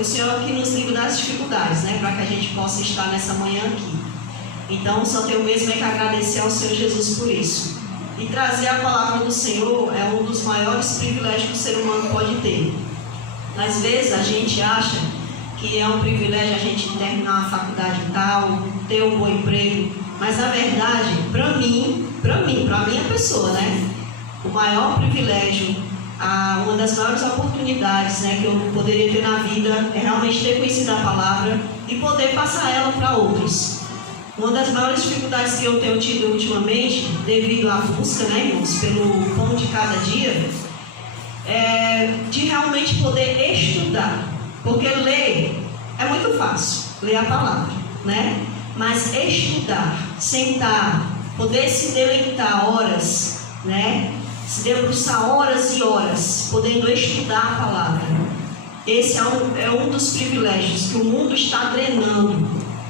o Senhor que nos livra das dificuldades, né? Para que a gente possa estar nessa manhã aqui. Então, só tenho mesmo é que agradecer ao Senhor Jesus por isso. E trazer a palavra do Senhor é um dos maiores privilégios que o ser humano pode ter. Às vezes a gente acha que é um privilégio a gente terminar uma faculdade e tal, ter um bom emprego, mas na verdade, para a minha pessoa, né? O maior privilégio, uma das maiores oportunidades, né, que eu poderia ter na vida é realmente ter conhecido a palavra e poder passar ela para outros. Uma das maiores dificuldades que eu tenho tido ultimamente, devido à busca, né, irmãos, pelo pão de cada dia, é de realmente poder estudar. Porque ler é muito fácil, ler a palavra, né? Mas estudar, sentar, poder se deleitar horas, né? Se debruçar horas e horas, podendo estudar a palavra. Esse é um dos privilégios que o mundo está drenando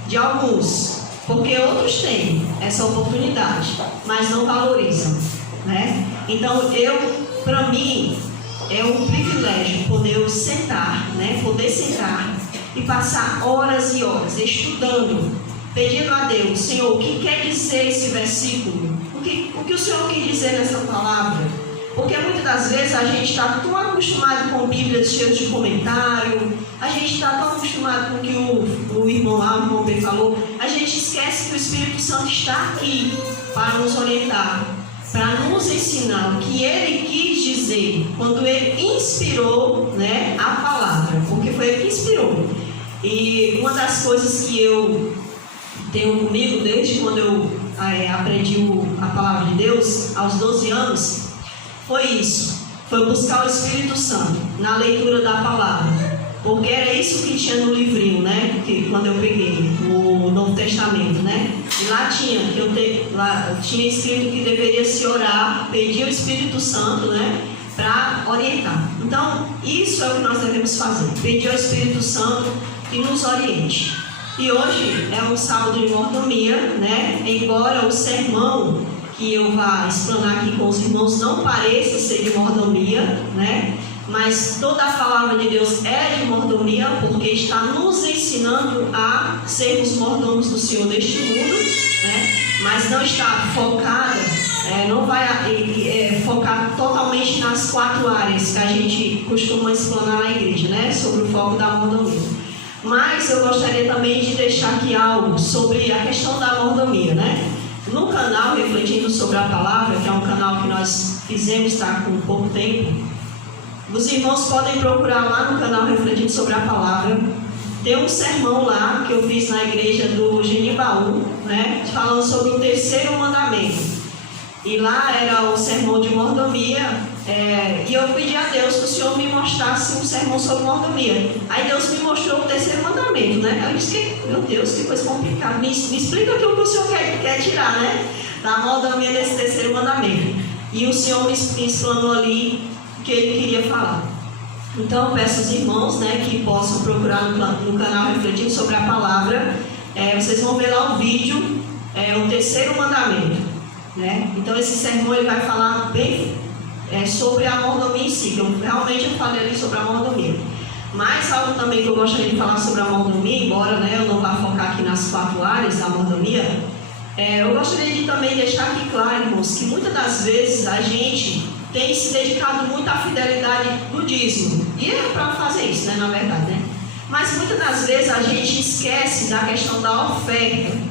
de alguns, porque outros têm essa oportunidade, mas não valorizam, né? Então, para mim, é um privilégio poder sentar, né? Poder sentar e passar horas e horas estudando, pedindo a Deus, Senhor, o que quer dizer esse versículo? O que o Senhor quer dizer nessa palavra? Porque muitas das vezes a gente está tão acostumado com Bíblias cheias de comentário, a gente está tão acostumado com o que o irmão lá, o irmão B falou, a gente esquece que o Espírito Santo está aqui para nos orientar, para nos ensinar o que Ele quis dizer quando Ele inspirou, né, a palavra, porque foi Ele que inspirou. E uma das coisas que eu tenho comigo desde quando eu aprendi a palavra de Deus, aos 12 anos, foi isso, foi buscar o Espírito Santo na leitura da palavra, porque era isso que tinha no livrinho, né, que quando eu peguei o Novo Testamento, né, e lá tinha escrito que deveria se orar, pedir ao Espírito Santo, né, para orientar. Então, isso é o que nós devemos fazer, pedir ao Espírito Santo que nos oriente. E hoje é um sábado de mordomia, né, embora o sermão que eu vá explanar aqui com os irmãos não pareça ser de mordomia, né? Mas toda a palavra de Deus é de mordomia, porque está nos ensinando a sermos mordomos do Senhor neste mundo, né? Mas não está focada, não vai focar totalmente nas 4 áreas que a gente costuma explanar na igreja, né? Sobre o foco da mordomia. Mas eu gostaria também de deixar aqui algo sobre a questão da mordomia, né? No canal Refletindo sobre a Palavra, que é um canal que nós fizemos, está com pouco tempo, os irmãos podem procurar lá no canal Refletindo sobre a Palavra. Tem um sermão lá que eu fiz na igreja do Genibaú, né, falando sobre o 3º mandamento. E lá era o sermão de mordomia, e eu pedi a Deus que o Senhor me mostrasse um sermão sobre mordomia. Aí Deus me mostrou o 3º mandamento, né? Eu disse, meu Deus, que coisa complicada. Me explica aqui o que o Senhor quer tirar, né? Da mordomia desse 3º mandamento. E o Senhor me explanou ali o que Ele queria falar. Então eu peço aos irmãos, né, que possam procurar no canal Refletindo sobre a Palavra. Vocês vão ver lá o vídeo, o 3º mandamento, né? Então esse sermão ele vai falar bem sobre a mordomia em si, que realmente eu falei ali sobre a mordomia. Mas algo também que eu gostaria de falar sobre a mordomia, embora, né, eu não vá focar aqui nas 4 áreas da mordomia, eu gostaria de também deixar aqui claro, irmãos, que muitas das vezes a gente tem se dedicado muito à fidelidade do dízimo. E é para fazer isso, né, na verdade, né? Mas muitas das vezes a gente esquece da questão da oferta.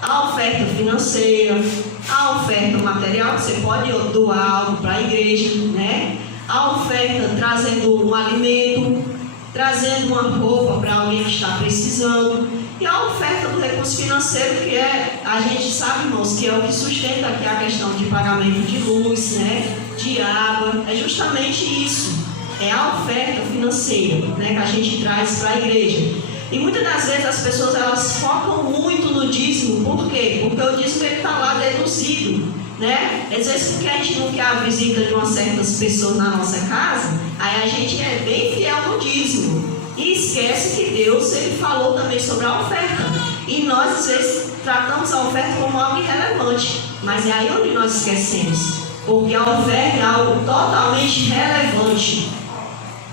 A oferta financeira, a oferta material, que você pode doar algo para a igreja, né? A oferta trazendo um alimento, trazendo uma roupa para alguém que está precisando. E a oferta do recurso financeiro, que a gente sabe, irmãos, que é o que sustenta aqui a questão de pagamento de luz, né? De água. É justamente isso. É a oferta financeira, né, que a gente traz para a igreja. E muitas das vezes as pessoas elas focam muito no dízimo. Por quê? Porque o dízimo está lá deduzido, né? Às vezes porque a gente não quer a visita de umas certas pessoas na nossa casa, aí a gente é bem fiel no dízimo e esquece que Deus ele falou também sobre a oferta. E nós às vezes tratamos a oferta como algo irrelevante, mas é aí onde nós esquecemos, porque a oferta é algo totalmente relevante.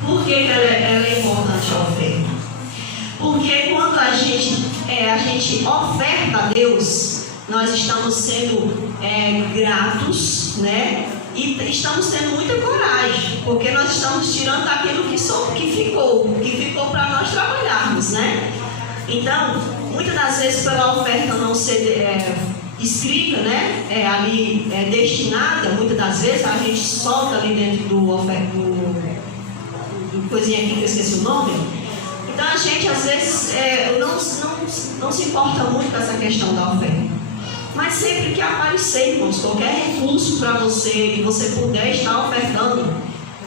Por que ela é importante, a oferta? Porque quando a gente oferta a Deus, nós estamos sendo gratos, né? E estamos tendo muita coragem, porque nós estamos tirando aquilo que ficou para nós trabalharmos, né? Então, muitas das vezes pela oferta não ser escrita, né? Destinada, muitas das vezes a gente solta ali dentro do coisinha aqui que eu esqueci o nome. Então a gente às vezes não se importa muito com essa questão da oferta. Mas sempre que aparecer, irmãos, qualquer recurso para você, que você puder estar ofertando,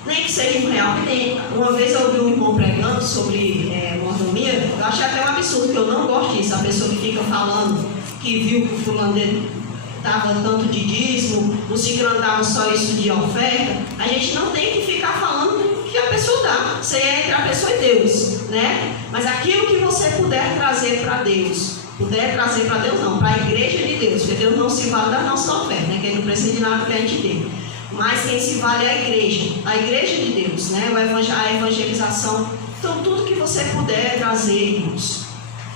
nem que seja R$1. Uma vez eu ouvi um irmão pregando sobre mordomia, eu achei até um absurdo, que eu não gosto disso. A pessoa que fica falando que viu que o fulano dele estava tanto de dízimo, o ciclano dava só isso de oferta. A gente não tem que ficar falando que a pessoa dá. Isso aí é entre a pessoa e Deus, né? Mas aquilo que você puder trazer para Deus, não, para a igreja de Deus, porque Deus não se vale da nossa oferta, né? Que ele não precisa de nada que a gente dê. Mas quem se vale é a igreja de Deus, né? A evangelização. Então, tudo que você puder trazer, irmãos.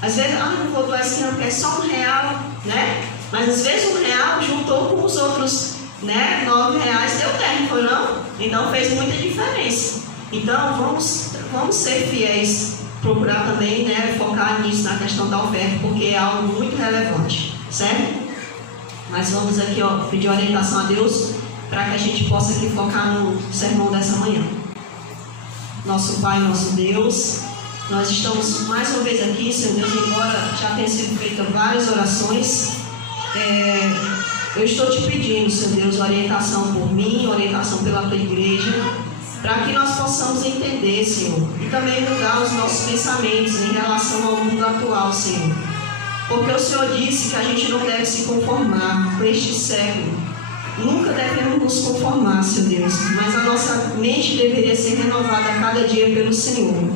Às vezes, não vou doar esse ano porque é só R$1, né? Mas às vezes R$1 juntou com os outros, né? R$9 deu 10, não foi não? Então fez muita diferença. Então, vamos ser fiéis. Procurar também, né, focar nisso, na questão da oferta, porque é algo muito relevante, certo? Mas vamos aqui, pedir orientação a Deus para que a gente possa aqui focar no sermão dessa manhã. Nosso Pai, nosso Deus, nós estamos mais uma vez aqui, Senhor Deus, embora já tenha sido feita várias orações, eu estou te pedindo, Senhor Deus, orientação por mim, orientação pela tua igreja, para que nós possamos entender, Senhor, e também mudar os nossos pensamentos em relação ao mundo atual, Senhor. Porque o Senhor disse que a gente não deve se conformar com este século. Nunca devemos nos conformar, Senhor Deus, mas a nossa mente deveria ser renovada a cada dia pelo Senhor.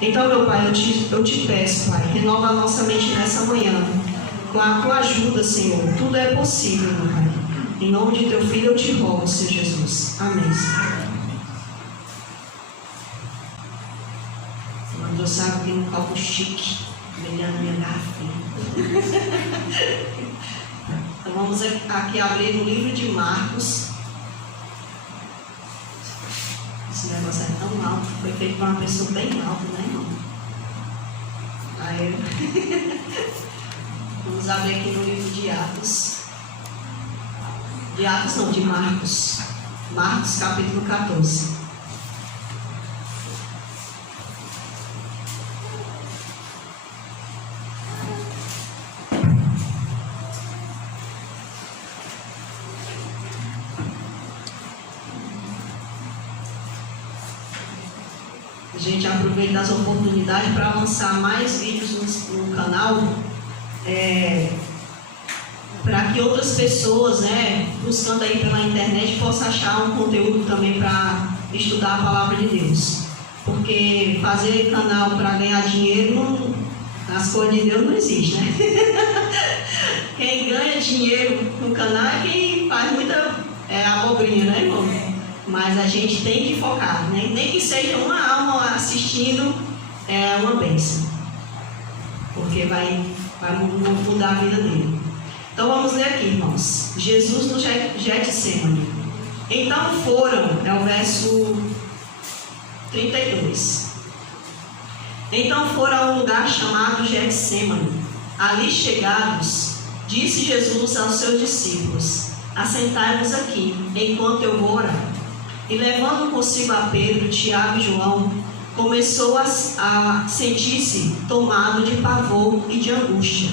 Então, meu Pai, eu te peço, Pai, renova a nossa mente nessa manhã. Com a tua ajuda, Senhor, tudo é possível, meu Pai. Em nome de teu Filho eu te rogo, Senhor Jesus. Amém, Senhor. Eu sabe que tem um copo chique, brilhando minha garrafinha. Então vamos aqui abrir no livro de Marcos. Esse negócio é tão alto, foi feito para uma pessoa bem alta, né, irmão? Vamos abrir aqui no livro de Atos. De Marcos. Marcos capítulo 14. A gente aproveita as oportunidades para lançar mais vídeos no canal, para que outras pessoas, né, buscando aí pela internet, possam achar um conteúdo também para estudar a palavra de Deus. Porque fazer canal para ganhar dinheiro, as coisas de Deus não existe, né? Quem ganha dinheiro no canal é quem faz muita abobrinha, né, irmão? Mas a gente tem que focar, né? Nem que seja uma alma assistindo, é uma bênção, porque vai mudar a vida dele. Então vamos ler aqui, irmãos. Jesus no Getsemane. Então foram, é o verso 32. Então foram a um lugar chamado Getsemane. Ali chegados, disse Jesus aos seus discípulos: assentai-vos aqui, enquanto eu vou orar. E levando consigo a Pedro, Tiago e João, começou a sentir-se tomado de pavor e de angústia.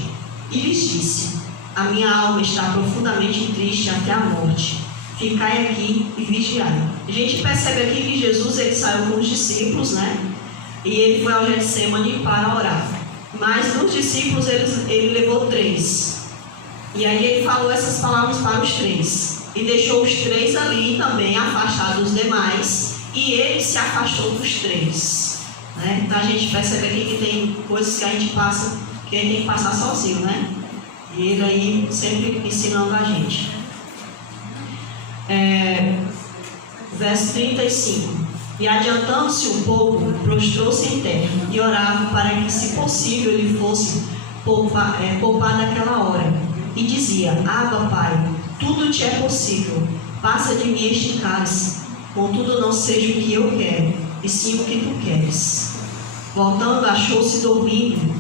E lhes disse: a minha alma está profundamente triste até a morte. Ficai aqui e vigiai. A gente percebe aqui que Jesus ele saiu com os discípulos, né? E ele foi ao Getsemane para orar. Mas dos discípulos ele levou 3. E aí ele falou essas palavras para os 3. E deixou os 3 ali também, afastados dos demais. E ele se afastou dos 3. Né? Então a gente percebe aqui que tem coisas que a gente passa, que a gente tem que passar sozinho, né? E ele aí sempre ensinando a gente. Verso 35. E adiantando-se um pouco, prostrou-se em terra e orava para que, se possível, lhe fosse poupar daquela hora. E dizia: Abba, Pai, tudo te é possível, passa de mim este cálice, contudo não seja o que eu quero, e sim o que tu queres. Voltando, achou-se dormindo,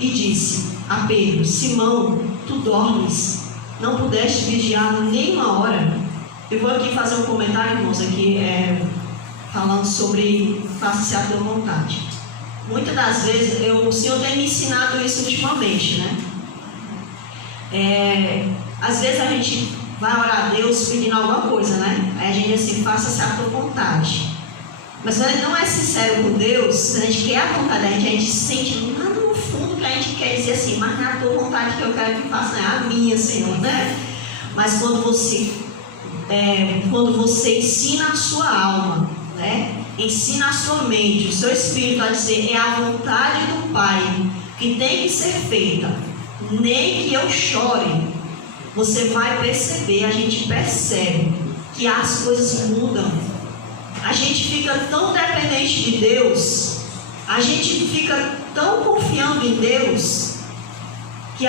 e disse a Pedro: Simão, tu dormes, não pudeste vigiar nem uma hora? Eu vou aqui fazer um comentário, irmãos, aqui falando sobre faça-se a tua vontade. Muitas das vezes, o Senhor tem me ensinado isso ultimamente, né? Às vezes a gente vai orar a Deus pedindo alguma coisa, né? Aí a gente diz assim: faça-se a tua vontade. Mas quando a gente não é sincero com Deus, quando a gente quer a vontade da gente, a gente sente lá no fundo que a gente quer dizer assim: mas não é a tua vontade que eu quero que faça, não é a minha, Senhor, né? Mas quando você ensina a sua alma, né? Ensina a sua mente, o seu espírito a dizer: é a vontade do Pai que tem que ser feita, nem que eu chore, você vai perceber, a gente percebe que as coisas mudam. A gente fica tão dependente de Deus, a gente fica tão confiando em Deus, que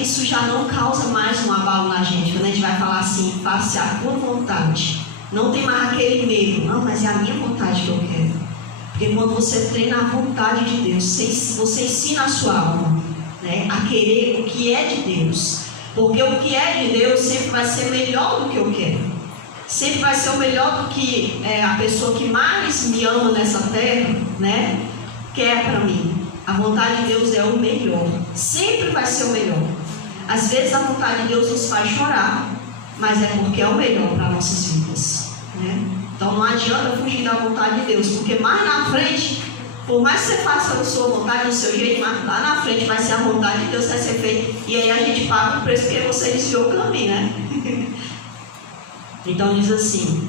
isso já não causa mais um abalo na gente. Quando a gente vai falar assim: faça a tua vontade, não tem mais aquele medo: não, mas é a minha vontade que eu quero. Porque quando você treina a vontade de Deus, você ensina a sua alma, né, a querer o que é de Deus. Porque o que é de Deus sempre vai ser melhor do que eu quero. Sempre vai ser o melhor do que a pessoa que mais me ama nessa terra, né, quer para mim. A vontade de Deus é o melhor, sempre vai ser o melhor. Às vezes a vontade de Deus nos faz chorar, mas é porque é o melhor para nossas vidas, né? Então não adianta fugir da vontade de Deus, porque mais na frente, por mais que você faça a sua vontade do seu jeito, mas lá na frente vai ser a vontade de Deus que vai ser feita, e aí a gente paga o preço porque você desviou o caminho, né? Então diz assim,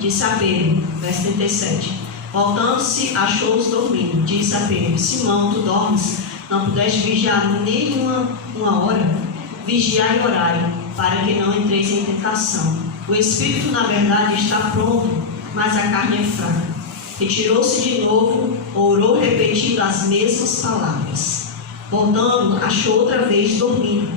disse a Pedro, verso 37, voltando-se, achou-os dormindo. Disse a Pedro: Simão, tu dormes, não pudeste vigiar nem uma hora? Vigiai e orai, para que não entreis em tentação. O espírito, na verdade, está pronto, mas a carne é fraca. Retirou-se de novo, orou repetindo as mesmas palavras. Voltando, achou outra vez dormindo,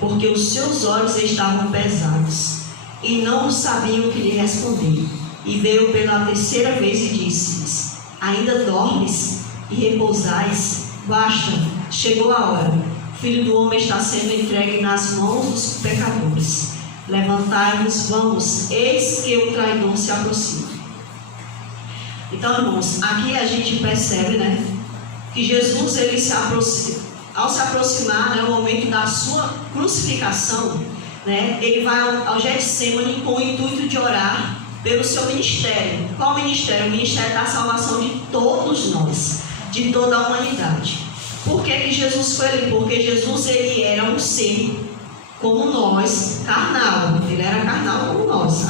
porque os seus olhos estavam pesados, e não sabiam o que lhe responder. E veio pela terceira vez e disse-lhes: ainda dormes e repousais? Basta, chegou a hora. O Filho do Homem está sendo entregue nas mãos dos pecadores. Levantai-vos, vamos, eis que o traidor se aproxima. Então, irmãos, aqui a gente percebe, né, que Jesus, ele ao se aproximar, né, o momento da sua crucificação, né, ele vai ao Getsemane com o intuito de orar pelo seu ministério. Qual ministério? O ministério da salvação de todos nós, de toda a humanidade. Por que Jesus foi ali? Porque Jesus, ele era um ser como nós, carnal. Ele era carnal como nós,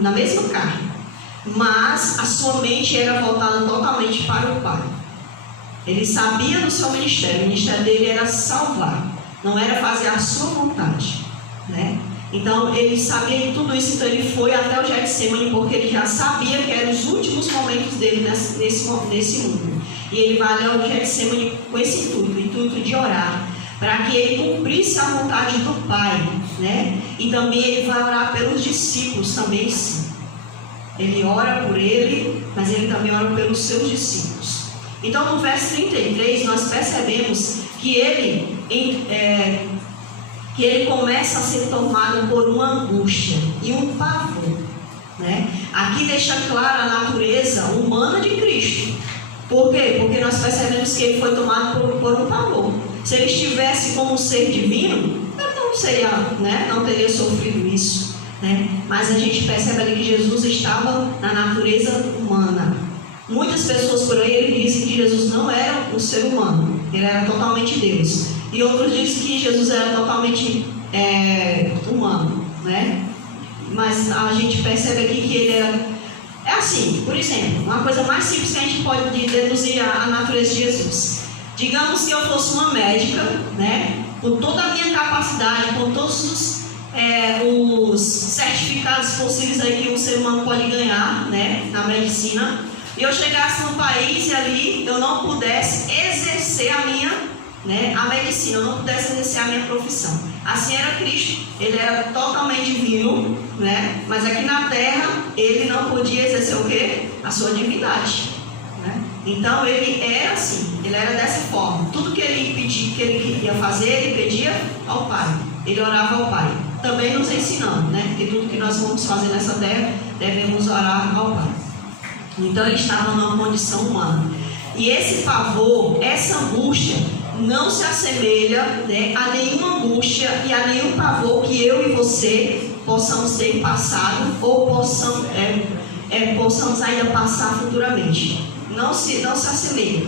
na mesma carne. Mas a sua mente era voltada totalmente para o Pai. Ele sabia do seu ministério. O ministério dele era salvar, não era fazer a sua vontade, né? Então ele sabia de tudo isso, então ele foi até o Getsemane, porque ele já sabia que eram os últimos momentos dele nesse mundo. E ele vai ao Getsemane com esse intuito de orar, para que ele cumprisse a vontade do Pai, né? E também ele vai orar pelos discípulos também, sim. Ele ora por ele, mas ele também ora pelos seus discípulos. Então no verso 33 nós percebemos que ele começa a ser tomado por uma angústia e um pavor, né? Aqui deixa clara a natureza humana de Cristo. Por quê? Porque nós percebemos que ele foi tomado por um pavor. Se ele estivesse como um ser divino, ele não teria sofrido isso, né? Mas a gente percebe ali que Jesus estava na natureza humana. Muitas pessoas por aí dizem que Jesus não era um ser humano, ele era totalmente Deus. E outros dizem que Jesus era totalmente humano, né? Mas a gente percebe aqui que ele era... É assim, por exemplo, uma coisa mais simples que a gente pode deduzir a natureza de Jesus. Digamos que eu fosse uma médica, né? Com toda a minha capacidade, com todos os os certificados possíveis aí que um ser humano pode ganhar, né, na medicina, e eu chegasse no país e ali eu não pudesse exercer a minha, né, a medicina, eu não pudesse exercer a minha profissão. Assim era Cristo, ele era totalmente divino, né, mas aqui na terra ele não podia exercer o quê? A sua divindade, né? Então ele era assim, ele era dessa forma. Tudo que ele pedia, que ele queria fazer, ele pedia ao Pai, ele orava ao Pai. Também nos ensinando, né, que tudo que nós vamos fazer nessa terra, devemos orar ao Pai. Então ele estava numa condição humana. E esse pavor, essa angústia, não se assemelha, né, a nenhuma angústia e a nenhum pavor que eu e você possamos ter passado ou possamos ainda passar futuramente. Não se assemelha.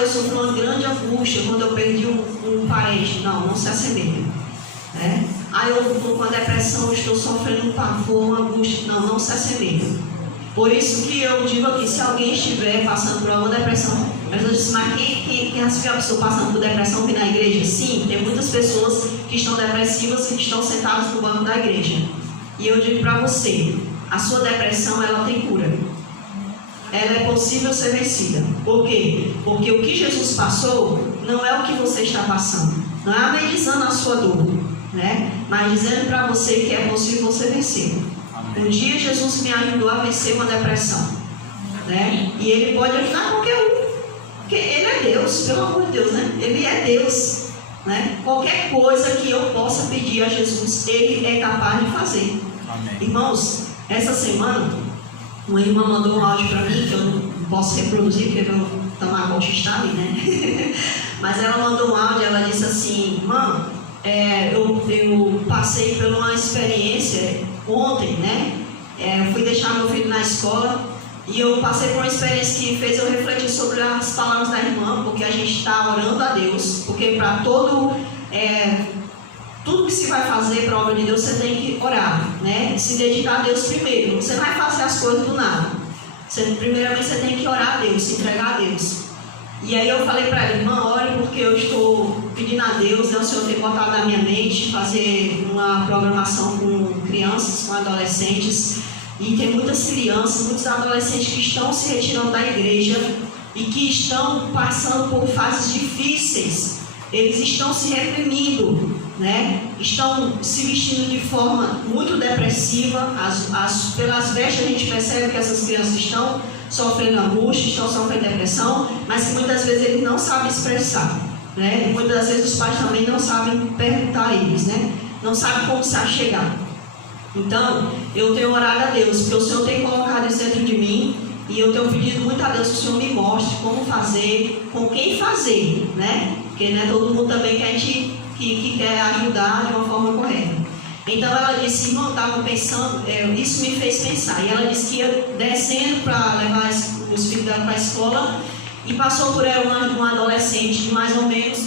Eu sofri uma grande angústia quando eu perdi um parente. Não se assemelha, né? Eu estou com a depressão, estou sofrendo um pavor, uma angústia. Não se assemelha. Por isso que eu digo aqui, se alguém estiver passando por alguma depressão, mas eu disse, mas quem assistiu a pessoa passando por depressão vir na igreja? Sim, tem muitas pessoas que estão depressivas e que estão sentadas no banco da igreja. E eu digo para você, a sua depressão, ela tem cura. Ela é possível ser vencida. Por quê? Porque o que Jesus passou não é o que você está passando. Não é amenizando a sua dor, né? Mas dizendo para você que é possível você vencer. Um dia Jesus me ajudou a vencer uma depressão, né? E ele pode ajudar qualquer um, porque ele é Deus, pelo amor de Deus, né? Ele é Deus, né? Qualquer coisa que eu possa pedir a Jesus, ele é capaz de fazer. Amém. Irmãos, essa semana uma irmã mandou um áudio para mim que eu não posso reproduzir porque meu Tamagotchi está ali, né? Mas ela mandou um áudio, ela disse assim: irmã, eu passei por uma experiência ontem, né? Eu fui deixar meu filho na escola e eu passei por uma experiência que fez eu refletir sobre as palavras da irmã, porque a gente está orando a Deus, porque para tudo que se vai fazer para a obra de Deus, você tem que orar, né? Se dedicar a Deus primeiro. Você vai fazer as coisas do nada. Primeiramente você tem que orar a Deus, se entregar a Deus. E aí eu falei para ela: irmã, ore, porque eu estou pedindo a Deus, né, o Senhor tem botado na minha mente fazer uma programação com crianças, com adolescentes. E tem muitas crianças, muitos adolescentes que estão se retirando da igreja e que estão passando por fases difíceis. Eles estão se reprimindo, né? Estão se vestindo de forma muito depressiva. Pelas vestes a gente percebe que essas crianças estão sofrendo angústia, estão sofrendo depressão, mas que muitas vezes eles não sabem expressar, né? E muitas vezes os pais também não sabem perguntar a eles, né? Não sabem como se achegar. Então, eu tenho orado a Deus, porque o Senhor tem colocado isso dentro de mim, e eu tenho pedido muito a Deus que o Senhor me mostre como fazer, com quem fazer, né? Porque não é todo mundo também que a gente que quer ajudar de uma forma correta. Então ela disse: irmão, estava pensando, isso me fez pensar. E ela disse que ia descendo para levar os filhos dela para a escola, e passou por ela uma adolescente de mais ou menos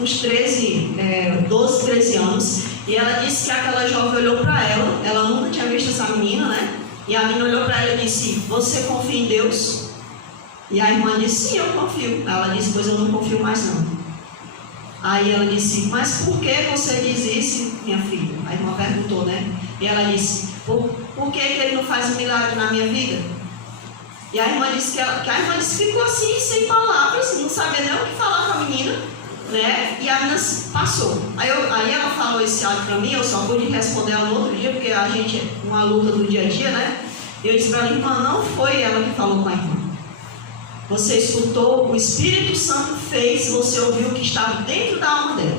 uns 12, 13 anos. E ela disse que aquela jovem olhou para ela nunca tinha visto essa menina, né? E a menina olhou para ela e disse: você confia em Deus? E a irmã disse: sim, eu confio. Ela disse: pois eu não confio mais não. Aí ela disse: mas por que você diz isso, minha filha? A irmã perguntou, né? E ela disse: por que ele não faz um milagre na minha vida? E a irmã disse que a irmã ficou assim, sem palavras, não sabia nem o que falar com a menina, né? E a menina passou. Aí ela falou esse áudio para mim, eu só pude responder ela no outro dia, porque a gente é uma luta do dia a dia, né? Eu disse para ela: irmã, não foi ela que falou com a irmã. Você escutou, o Espírito Santo fez, você ouviu o que estava dentro da alma dela.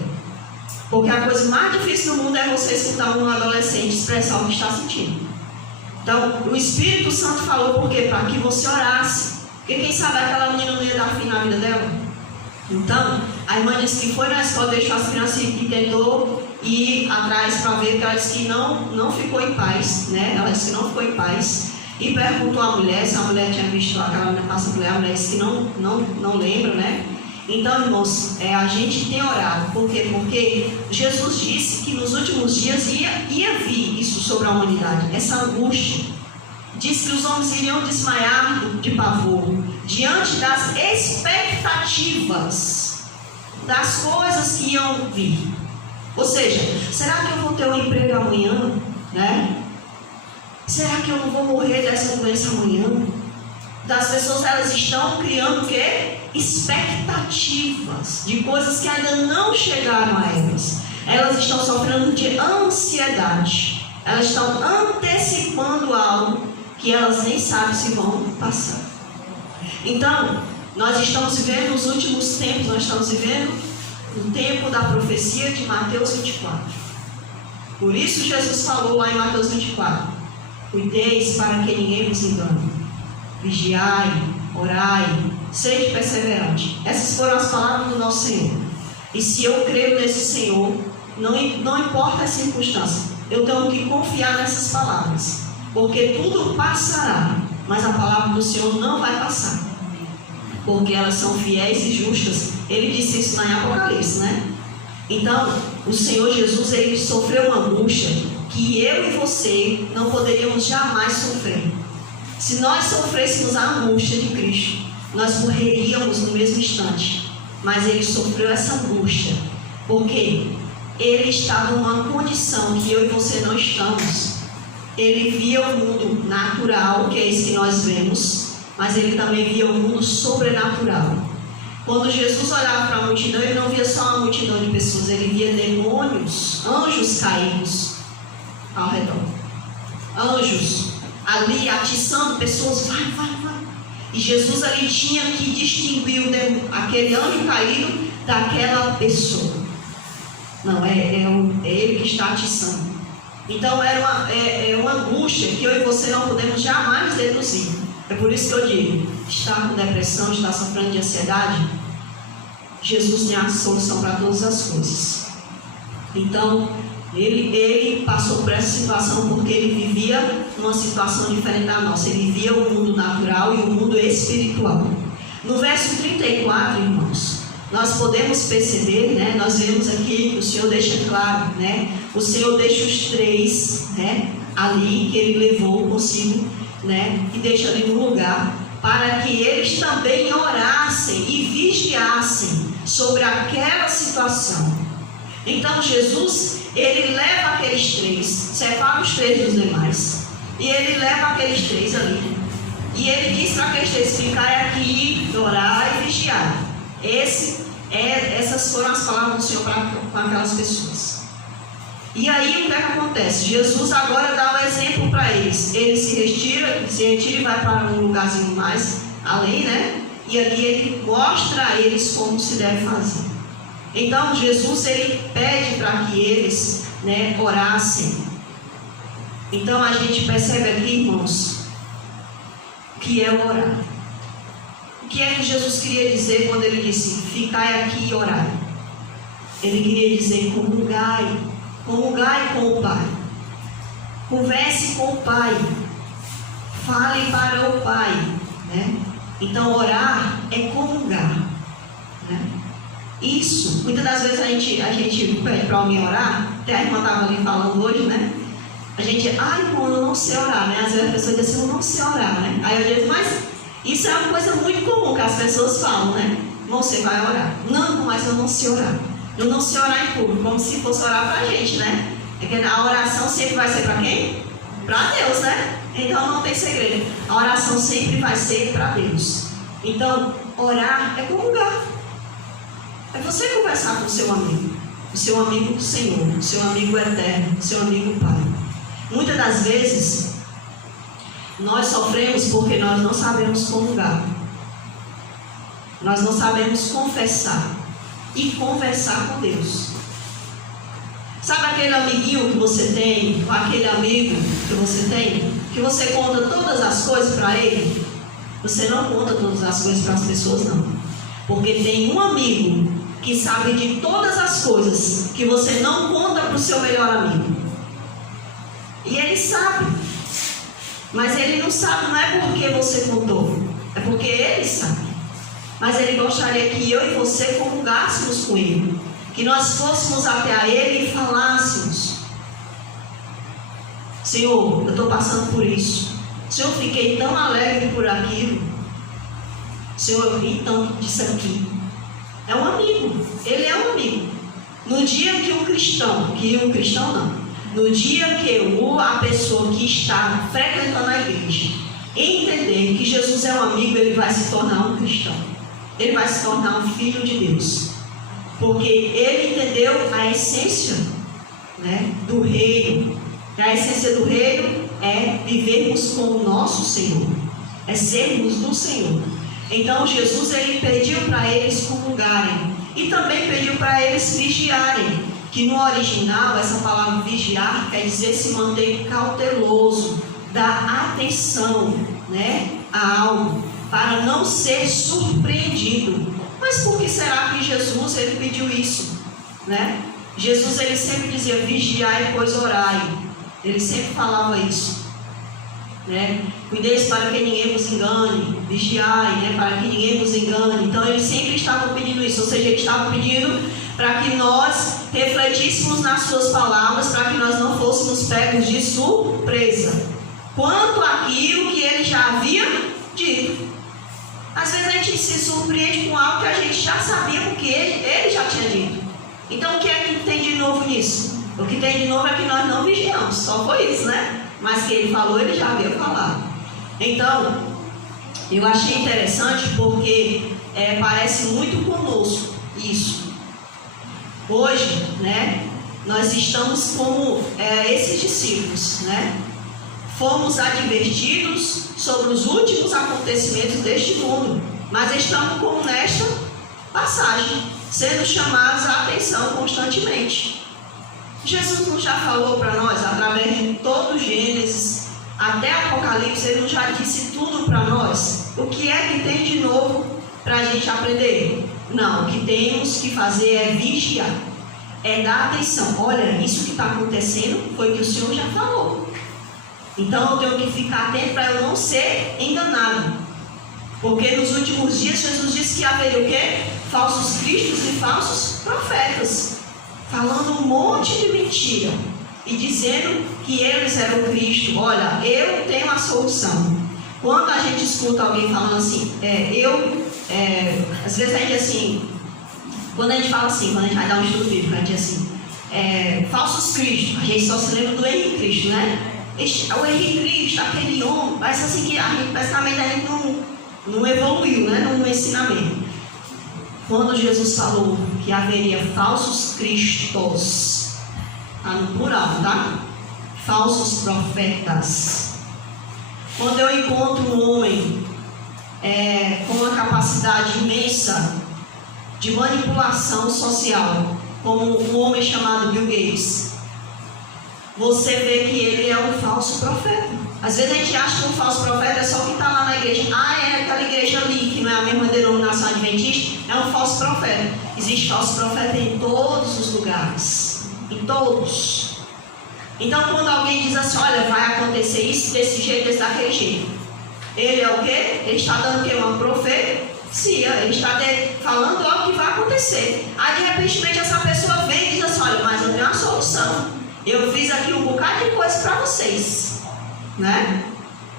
Porque a coisa mais difícil do mundo é você escutar um adolescente expressar o que está sentindo. Então, o Espírito Santo falou por quê? Para que você orasse. Porque quem sabe aquela menina não ia dar fim na vida dela. Então, a irmã disse que foi na escola, deixou as crianças e tentou ir atrás para ver, porque ela disse que não ficou em paz, né? Ela disse que não ficou em paz. E perguntou à mulher se a mulher tinha visto aquela menina passar por ela. A mulher disse que não lembra, né? Então, irmãos, a gente tem orado. Por quê? Porque Jesus disse que nos últimos dias ia vir isso sobre a humanidade, essa angústia. Disse que os homens iriam desmaiar de pavor diante das expectativas das coisas que iam vir. Ou seja, será que eu vou ter um emprego amanhã? Né? Será que eu não vou morrer dessa doença amanhã? Então, as pessoas elas estão criando o quê? Expectativas de coisas que ainda não chegaram a elas. Elas estão sofrendo de ansiedade. Elas estão antecipando algo que elas nem sabem se vão passar. Então, nós estamos vivendo nos últimos tempos, nós estamos vivendo no tempo da profecia de Mateus 24. Por isso Jesus falou lá em Mateus 24: cuideis para que ninguém vos engane. Vigiai, orai, sede perseverante. Essas foram as palavras do nosso Senhor. E se eu creio nesse Senhor, não importa a circunstância, eu tenho que confiar nessas palavras. Porque tudo passará, mas a palavra do Senhor não vai passar. Porque elas são fiéis e justas. Ele disse isso lá em Apocalipse, né? Então, o Senhor Jesus, ele sofreu uma angústia que eu e você não poderíamos jamais sofrer. Se nós sofrêssemos a angústia de Cristo, nós morreríamos no mesmo instante. Mas ele sofreu essa angústia, porque ele estava numa condição que eu e você não estamos. Ele via o mundo natural, que é esse que nós vemos, mas ele também via o mundo sobrenatural. Quando Jesus olhava para a multidão, ele não via só uma multidão de pessoas, ele via demônios, anjos caídos ao redor. Anjos ali atiçando pessoas, vai. E Jesus ali tinha que distinguir aquele anjo caído daquela pessoa. Não, é ele que está atiçando. Então é uma angústia que eu e você não podemos jamais deduzir. É por isso que eu digo, está com depressão, está sofrendo de ansiedade, Jesus tem a solução para todas as coisas. Então, ele passou por essa situação porque ele vivia uma situação diferente da nossa. Ele vivia o mundo natural e o mundo espiritual. No verso 34, irmãos, nós podemos perceber, né, nós vemos aqui que o Senhor deixa claro, né, o Senhor deixa os três, né, ali que ele levou consigo, né, e deixa ali no lugar, para que eles também orassem e vigiassem sobre aquela situação. Então Jesus, ele leva aqueles três, separa os três dos demais, e ele leva aqueles três ali, e ele diz para aqueles três: ficar aqui, orar e vigiar. Essas foram as palavras do Senhor para aquelas pessoas. E aí o que é que acontece? Jesus agora dá um exemplo para eles. Ele se retira e vai para um lugarzinho mais além, né? E ali ele mostra a eles como se deve fazer. Então Jesus, ele pede para que eles, né, orassem. Então a gente percebe aqui, irmãos, o que é orar. O que é que Jesus queria dizer quando ele disse: ficai aqui e orai? Ele queria dizer: comungai com o Pai, converse com o Pai, fale para o Pai, né? Então orar é comungar, né? Isso, muitas das vezes a gente pede para alguém orar. Até a irmã estava ali falando hoje, né? A gente, irmão, eu não sei orar, né? Às vezes a pessoa diz assim: eu não sei orar, né? Aí eu digo: mas isso é uma coisa muito comum que as pessoas falam, né? Irmão, você vai orar. Não, mas eu não sei orar. Eu não sei orar em público, como se fosse orar para a gente, né? É que a oração sempre vai ser para quem? Para Deus, né? Então não tem segredo. A oração sempre vai ser para Deus. Então, orar é comungar. É você conversar com o seu amigo do Senhor, o seu amigo eterno, o seu amigo Pai. Muitas das vezes, nós sofremos porque nós não sabemos comungar. Nós não sabemos confessar e conversar com Deus. Sabe aquele amiguinho que você tem, ou aquele amigo que você tem, que você conta todas as coisas para ele? Você não conta todas as coisas para as pessoas, não. Porque tem um amigo que sabe de todas as coisas que você não conta para o seu melhor amigo. E ele sabe. Mas ele não sabe, não é porque você contou, é porque ele sabe. Mas ele gostaria que eu e você comungássemos com ele, que nós fôssemos até a ele e falássemos: Senhor, eu estou passando por isso. Senhor, eu fiquei tão alegre por aquilo. Senhor, eu ri tanto disso aqui. É um amigo, ele é um amigo. No dia que o cristão não, no dia que a pessoa que está frequentando a igreja entender que Jesus é um amigo, ele vai se tornar um cristão. Ele vai se tornar um filho de Deus. Porque ele entendeu a essência, né, do reino. A essência do reino é vivermos com o nosso Senhor. É sermos do Senhor. Então Jesus, ele pediu para eles comungarem. E também pediu para eles vigiarem. Que no original, essa palavra vigiar quer dizer se manter cauteloso, dar atenção, né, a algo, para não ser surpreendido. Mas por que será que Jesus, ele pediu isso, né? Jesus, ele sempre dizia, vigiai, pois orai. Ele sempre falava isso, né? Cuideis para que ninguém vos engane, vigiai, né, para que ninguém vos engane. Então ele sempre estava pedindo isso, ou seja, ele estava pedindo para que nós refletíssemos nas suas palavras, para que nós não fôssemos pegos de surpresa quanto àquilo que ele já havia dito. Às vezes a gente se surpreende com algo que a gente já sabia, porque ele já tinha dito. Então o que é que tem de novo nisso? O que tem de novo é que nós não vigiamos, só foi isso, né? Mas que ele falou, ele já havia falado. Então, eu achei interessante porque parece muito conosco isso. Hoje, né, nós estamos como esses discípulos, né? Fomos advertidos sobre os últimos acontecimentos deste mundo, mas estamos como nesta passagem, sendo chamados a atenção constantemente. Jesus não já falou para nós, através de todo Gênesis até Apocalipse, ele não já disse tudo para nós? O que é que tem de novo para a gente aprender? Não, o que temos que fazer é vigiar, é dar atenção. Olha, isso que está acontecendo foi o que o Senhor já falou. Então eu tenho que ficar atento para eu não ser enganado. Porque nos últimos dias Jesus disse que haveria o quê? Falsos cristos e falsos profetas, falando um monte de mentira e dizendo que eles eram o Cristo. Olha, eu tenho a solução. Quando a gente escuta alguém falando assim, às vezes a gente assim, quando a gente fala assim, quando a gente vai dar um estudo bíblico, a gente assim, falsos cristos, a gente só se lembra do Henrique Cristo, né? O Henrique Cristo, aquele homem, parece assim que a gente, basicamente a gente não evoluiu, né, no ensinamento. Quando Jesus falou que haveria falsos cristos, está no plural, tá? Falsos profetas. Quando eu encontro um homem com uma capacidade imensa de manipulação social, como um homem chamado Bill Gates, você vê que ele é um falso profeta. Às vezes a gente acha que um falso profeta é só quem está lá na igreja. É aquela igreja ali, que não é a mesma denominação adventista, é um falso profeta. Existe falso profeta em todos os lugares. Em todos. Então quando alguém diz assim, olha, vai acontecer isso, desse jeito, daquele jeito. Ele é o quê? Ele está dando o quê? Uma profecia. Ele está falando algo que vai acontecer. Aí de repente essa pessoa vem e diz assim, olha, mas eu tenho uma solução. Eu fiz aqui um bocado de coisa para vocês, né?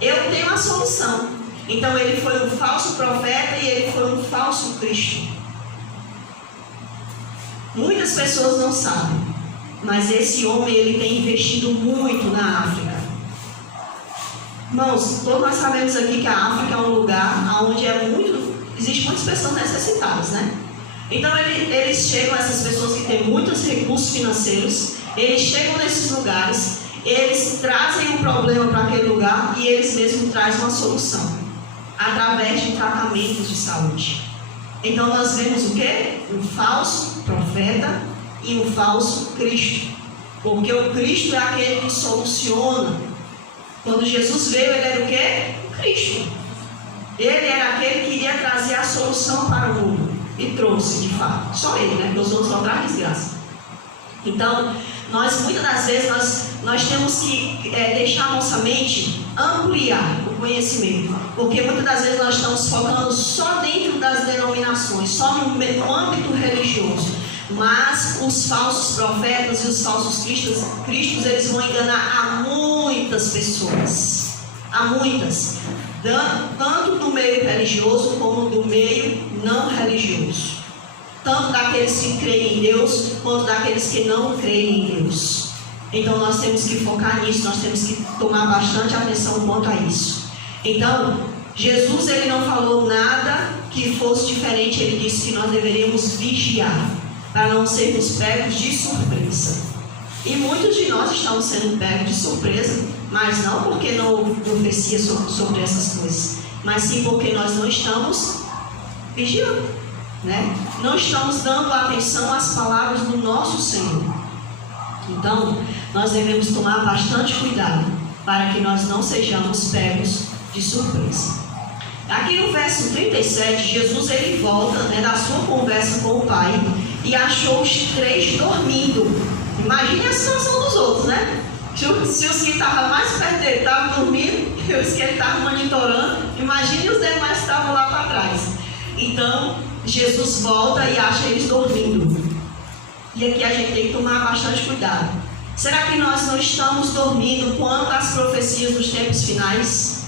Eu tenho uma solução. Então ele foi um falso profeta e ele foi um falso Cristo. Muitas pessoas não sabem, mas esse homem, ele tem investido muito na África. Irmãos, todos nós sabemos aqui que a África é um lugar onde existem muitas pessoas necessitadas, né? Então eles chegam, essas pessoas que têm muitos recursos financeiros, eles chegam nesses lugares, eles trazem um problema para aquele lugar e eles mesmos trazem uma solução, através de tratamentos de saúde. Então nós vemos o quê? Um falso profeta e um falso Cristo. Porque o Cristo é aquele que soluciona. Quando Jesus veio, ele era o quê? O Cristo. Ele era aquele que iria trazer a solução para o mundo. E trouxe, de fato. Só ele, né? Porque os outros só trazem desgraça. Então, muitas das vezes, nós temos que deixar a nossa mente ampliar o conhecimento. Porque muitas das vezes nós estamos focando só dentro das denominações, só no âmbito religioso. Mas os falsos profetas e os falsos cristos, eles vão enganar a muitas pessoas. A muitas. Tanto do meio religioso como do meio não religioso. tanto daqueles que creem em Deus, quanto daqueles que não creem em Deus. Então nós temos que focar nisso, nós temos que tomar bastante atenção quanto a isso. Então, Jesus ele não falou nada que fosse diferente, ele disse que nós deveríamos vigiar, para não sermos pegos de surpresa. E muitos de nós estamos sendo pegos de surpresa, mas não porque não houve profecia sobre essas coisas, mas sim porque nós não estamos vigiando, né? Não estamos dando atenção às palavras do nosso Senhor. Então, nós devemos tomar bastante cuidado para que nós não sejamos pegos de surpresa. Aqui no verso 37, Jesus ele volta, né, da sua conversa com o Pai e achou os 3 dormindo. Imagine a situação dos outros, né? Se os que estavam mais perto dele estavam dormindo, e os que ele estava monitorando, imagine os demais que estavam lá para trás. Então, Jesus volta e acha eles dormindo. E aqui a gente tem que tomar bastante cuidado. Será que nós não estamos dormindo quanto às profecias dos tempos finais?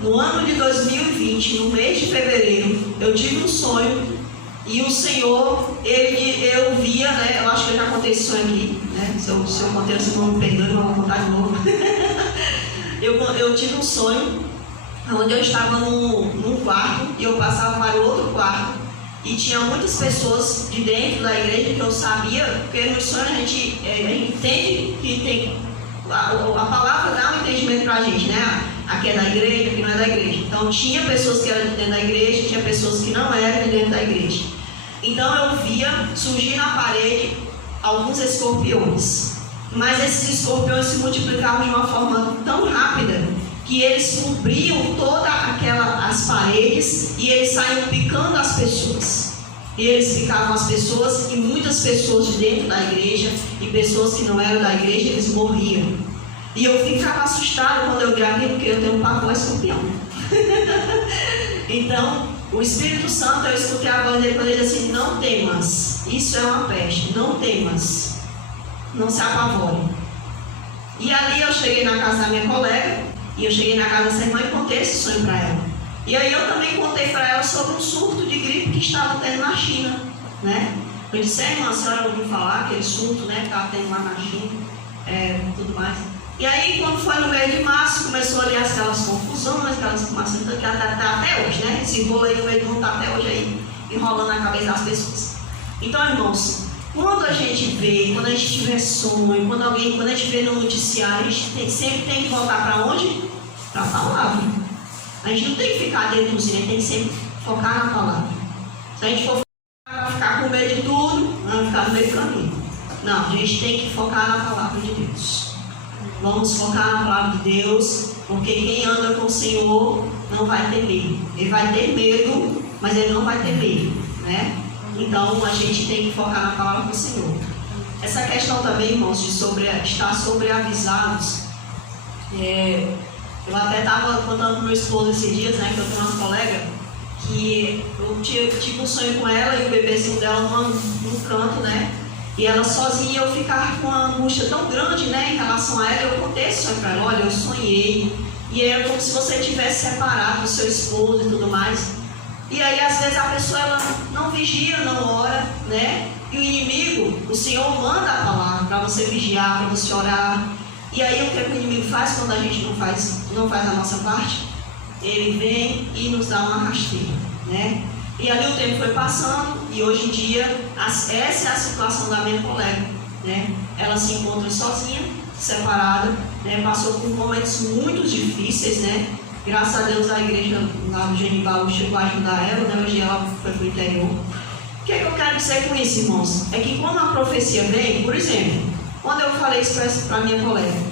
No ano de 2020, no mês de fevereiro, eu tive um sonho e o Senhor, eu via, né? Eu acho que eu já contei esse sonho aqui, né? Se eu contei, vocês não me perdoem, mas eu vou contar de novo. eu tive um sonho onde eu estava num quarto e eu passava para o outro quarto e tinha muitas pessoas de dentro da igreja que eu sabia, porque no sonho a gente entende que tem a palavra dá um entendimento para a gente, né? Aqui é da igreja, aqui não é da igreja. Então tinha pessoas que eram de dentro da igreja, tinha pessoas que não eram de dentro da igreja. Então eu via surgir na parede alguns escorpiões, mas esses escorpiões se multiplicavam de uma forma tão rápida que eles cobriam todas as paredes e eles saíam picando as pessoas. E eles picavam as pessoas e muitas pessoas de dentro da igreja e pessoas que não eram da igreja, eles morriam. E eu ficava assustado quando eu vi aquilo, porque eu tenho um pavor escorpião. Então, o Espírito Santo, eu escutei a voz dele quando ele disse assim: não temas, isso é uma peste, não temas, não se apavore. E ali eu cheguei na casa da minha colega, e eu cheguei na casa dessa irmã e contei esse sonho para ela. E aí eu também contei para ela sobre um surto de gripe que estava tendo na China, né? Eu disse: irmã, a senhora ouviu falar aquele surto, né, que estava tendo lá na China, tudo mais. E aí, quando foi no mês de março, começou ali aquelas confusões, aquelas informações que tá até hoje, né? Esse rolo aí no meio do mundo está até hoje aí, enrolando na cabeça das pessoas. Então, irmãos, quando a gente vê, quando a gente tiver sonho, quando a gente vê no noticiário, a gente sempre tem que voltar para onde? Para a palavra. A gente não tem que ficar dentro do cozinha, a gente tem que sempre focar na palavra. Se a gente for ficar com medo de tudo, vamos ficar no meio do caminho. Não, a gente tem que focar na palavra de Deus. Vamos focar na palavra de Deus, porque quem anda com o Senhor não vai ter medo. Ele vai ter medo, mas ele não vai ter medo, né? Então a gente tem que focar na palavra do Senhor. Essa questão também, irmãos, de estar sobreavisados. Eu até estava contando para o meu esposo esses dias, né? Que eu tenho uma colega que eu tive um sonho com ela e o bebezinho dela num canto, né? E ela sozinha, eu ficava com uma angústia tão grande, né, em relação a ela. Eu contei esse sonho para ela: olha, eu sonhei, e era como se você tivesse separado do seu esposo e tudo mais. E aí, às vezes, a pessoa ela não vigia, não ora, né? E o inimigo, o Senhor manda a palavra para você vigiar, para você orar. E aí, o que o inimigo faz quando a gente não faz a nossa parte? Ele vem e nos dá uma rasteira, né? E ali o tempo foi passando e hoje em dia essa é a situação da minha colega, né? Ela se encontra sozinha, separada, né? Passou por momentos muito difíceis, né? Graças a Deus a igreja lá do Genival chegou a ajudar ela, né? Hoje ela foi para o interior. O que é que eu quero dizer com isso, irmãos? É que quando a profecia vem, por exemplo, quando eu falei isso para minha colega,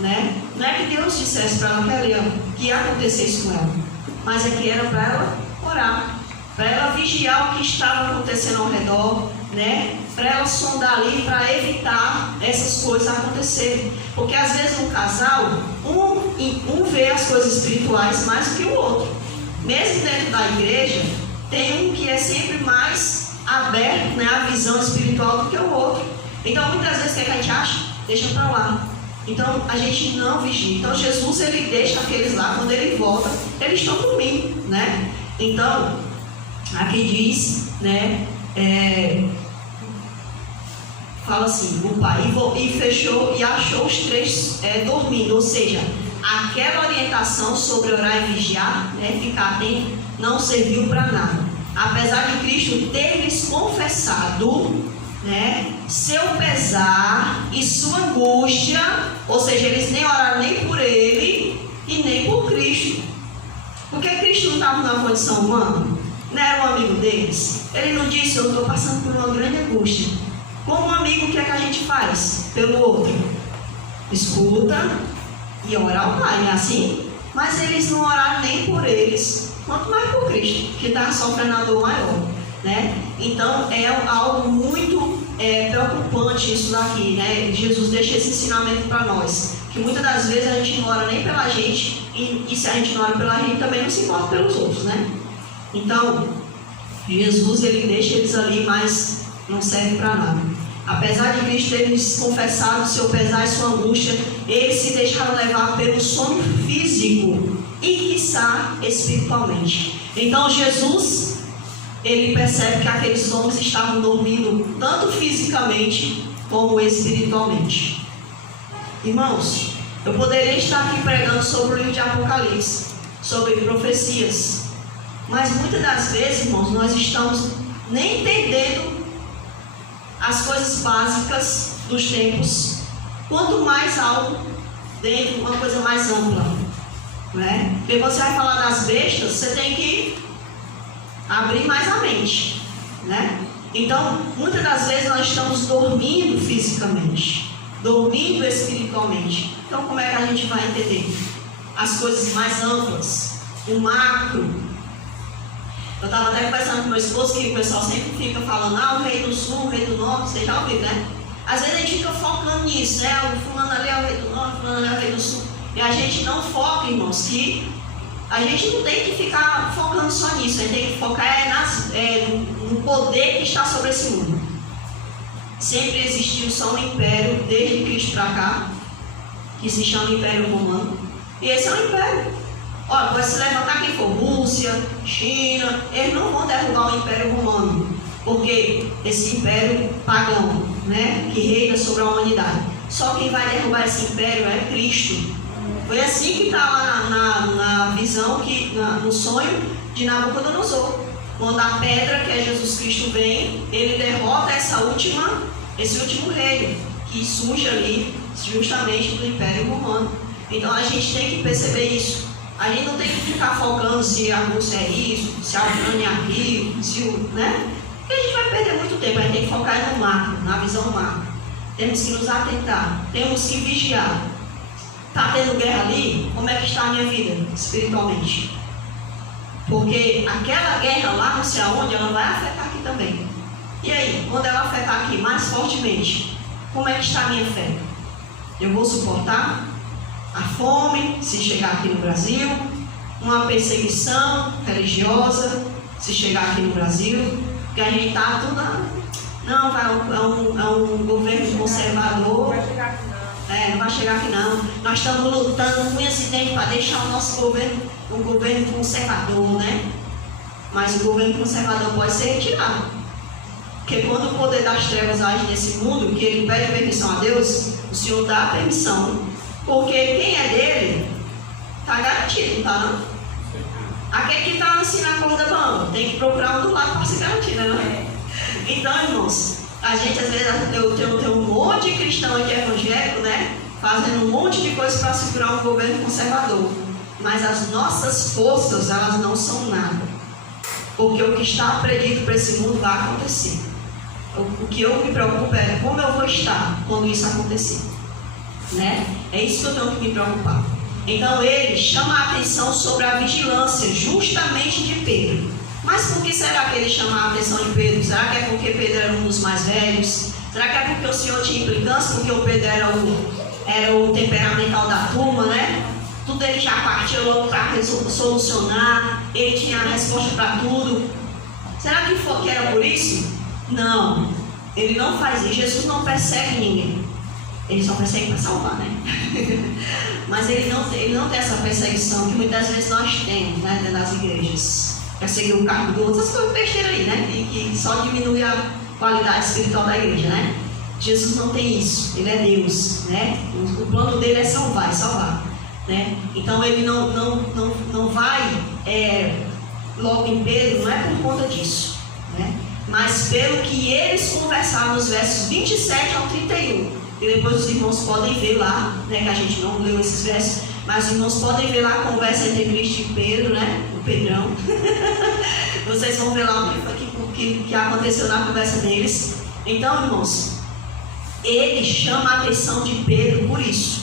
né? Não é que Deus dissesse para ela que ia acontecer isso com ela, mas é que era para ela orar, para ela vigiar o que estava acontecendo ao redor, né? Para ela sondar ali, para evitar essas coisas acontecerem. Porque às vezes um casal, um vê as coisas espirituais mais do que o outro. Mesmo dentro da igreja, tem um que é sempre mais aberto, né, à visão espiritual do que o outro. Então muitas vezes o que a gente acha? Deixa para lá. Então a gente não vigia. Então Jesus ele deixa aqueles lá, quando ele volta, eles estão dormindo, né? Então aqui diz, né, fala assim, o pai, e fechou e achou os três dormindo, ou seja, aquela orientação sobre orar e vigiar, ficar atento, não serviu para nada. Apesar de Cristo ter lhes confessado, seu pesar e sua angústia, ou seja, eles nem oraram nem por ele e nem por Cristo, porque Cristo não estava numa condição humana, não era um amigo deles. Ele não disse: eu estou passando por uma grande angústia. Como um amigo, o que é que a gente faz pelo outro? Escuta e ora ao Pai, não é assim? Mas eles não oraram nem por eles, quanto mais por Cristo, que está sofrendo a dor maior, Então é algo muito preocupante isso daqui, Jesus deixa esse ensinamento para nós, que muitas das vezes a gente não ora nem pela gente, e se a gente não ora pela gente, também não se importa pelos outros, Então Jesus, ele deixa eles ali, mas não serve para nada. Apesar de Cristo ter lhes confessado seu pesar e sua angústia, eles se deixaram levar pelo sono físico e, quiçá, espiritualmente. Então Jesus, ele percebe que aqueles homens estavam dormindo tanto fisicamente como espiritualmente. Irmãos, eu poderia estar aqui pregando sobre o livro de Apocalipse, sobre profecias, mas muitas das vezes, irmãos, nós estamos nem entendendo as coisas básicas dos tempos, quanto mais algo dentro de uma coisa mais ampla, Porque você vai falar das bestas, você tem que abrir mais a mente, Então, muitas das vezes nós estamos dormindo fisicamente, dormindo espiritualmente. Então, como é que a gente vai entender as coisas mais amplas, o macro? Eu estava até conversando com meu esposo que o pessoal sempre fica falando: o rei do sul, o rei do norte, vocês já ouviram, Às vezes a gente fica focando nisso, o fulano ali é o rei do norte, o fulano ali é o rei do sul. E a gente não foca, irmãos, que a gente não tem que ficar focando só nisso. A gente tem que focar no poder que está sobre esse mundo. Sempre existiu só um império, desde Cristo para cá, que se chama Império Romano. E esse é um império. Olha, pode se levantar quem for, Rússia, China, eles não vão derrubar o Império Romano, porque esse império pagão, que reina sobre a humanidade. Só quem vai derrubar esse império é Cristo. Foi assim que está lá na visão, no sonho de Nabucodonosor. Quando a pedra, que é Jesus Cristo, vem, ele derrota esse último reino, que surge ali justamente do Império Romano. Então a gente tem que perceber isso. A gente não tem que ficar focando se a Rússia é isso, se a Ucrânia é aquilo, porque a gente vai perder muito tempo. A gente tem que focar no macro, na visão macro. Temos que nos atentar, temos que vigiar. Está tendo guerra ali? Como é que está a minha vida espiritualmente? Porque aquela guerra lá, não sei aonde, ela vai afetar aqui também. E aí, quando ela afetar aqui mais fortemente, como é que está a minha fé? Eu vou suportar a fome, se chegar aqui no Brasil, uma perseguição religiosa, se chegar aqui no Brasil, porque a gente está tudo... Não, é um governo conservador. Não vai chegar aqui não. Nós estamos lutando com esse dente para deixar o nosso governo um governo conservador, Mas o governo conservador pode ser retirado. Porque quando o poder das trevas age nesse mundo, que ele pede permissão a Deus, o Senhor dá a permissão. Porque quem é dele, está garantido, não está não? Aquele que está assim na corda bamba, tem que procurar um do lado para se garantir, Então, irmãos, a gente às vezes tem um monte de cristão aqui evangélico, fazendo um monte de coisa para segurar um governo conservador. Mas as nossas forças, elas não são nada. Porque o que está predito para esse mundo vai acontecer. O que eu me preocupo é como eu vou estar quando isso acontecer. É isso que eu tenho que me preocupar. Então ele chama a atenção sobre a vigilância justamente de Pedro. Mas por que será que ele chama a atenção de Pedro? Será que é porque Pedro era um dos mais velhos? Será que é porque o Senhor tinha implicância? Porque o Pedro era o temperamental da turma, Tudo ele já partiu logo para solucionar. Ele tinha a resposta para tudo. Será que era por isso? Não. Ele não faz isso. Jesus não persegue ninguém. Ele só persegue para salvar, Mas ele não tem essa perseguição que muitas vezes nós temos, dentro das igrejas. quer seguir o cargo do outro, essas coisas besteira aí, né? Que só diminui a qualidade espiritual da igreja, né? Jesus não tem isso, ele é Deus, né? O plano dele é salvar, né? Então ele não vai logo em Pedro, não é por conta disso, né? Mas pelo que eles conversaram nos versos 27 ao 31, e depois os irmãos podem ver lá, né, que a gente não leu esses versos, mas os irmãos podem ver lá a conversa entre Cristo e Pedro, né? O Pedrão. Vocês vão ver lá o que aconteceu na conversa deles. Então, irmãos, ele chama a atenção de Pedro por isso,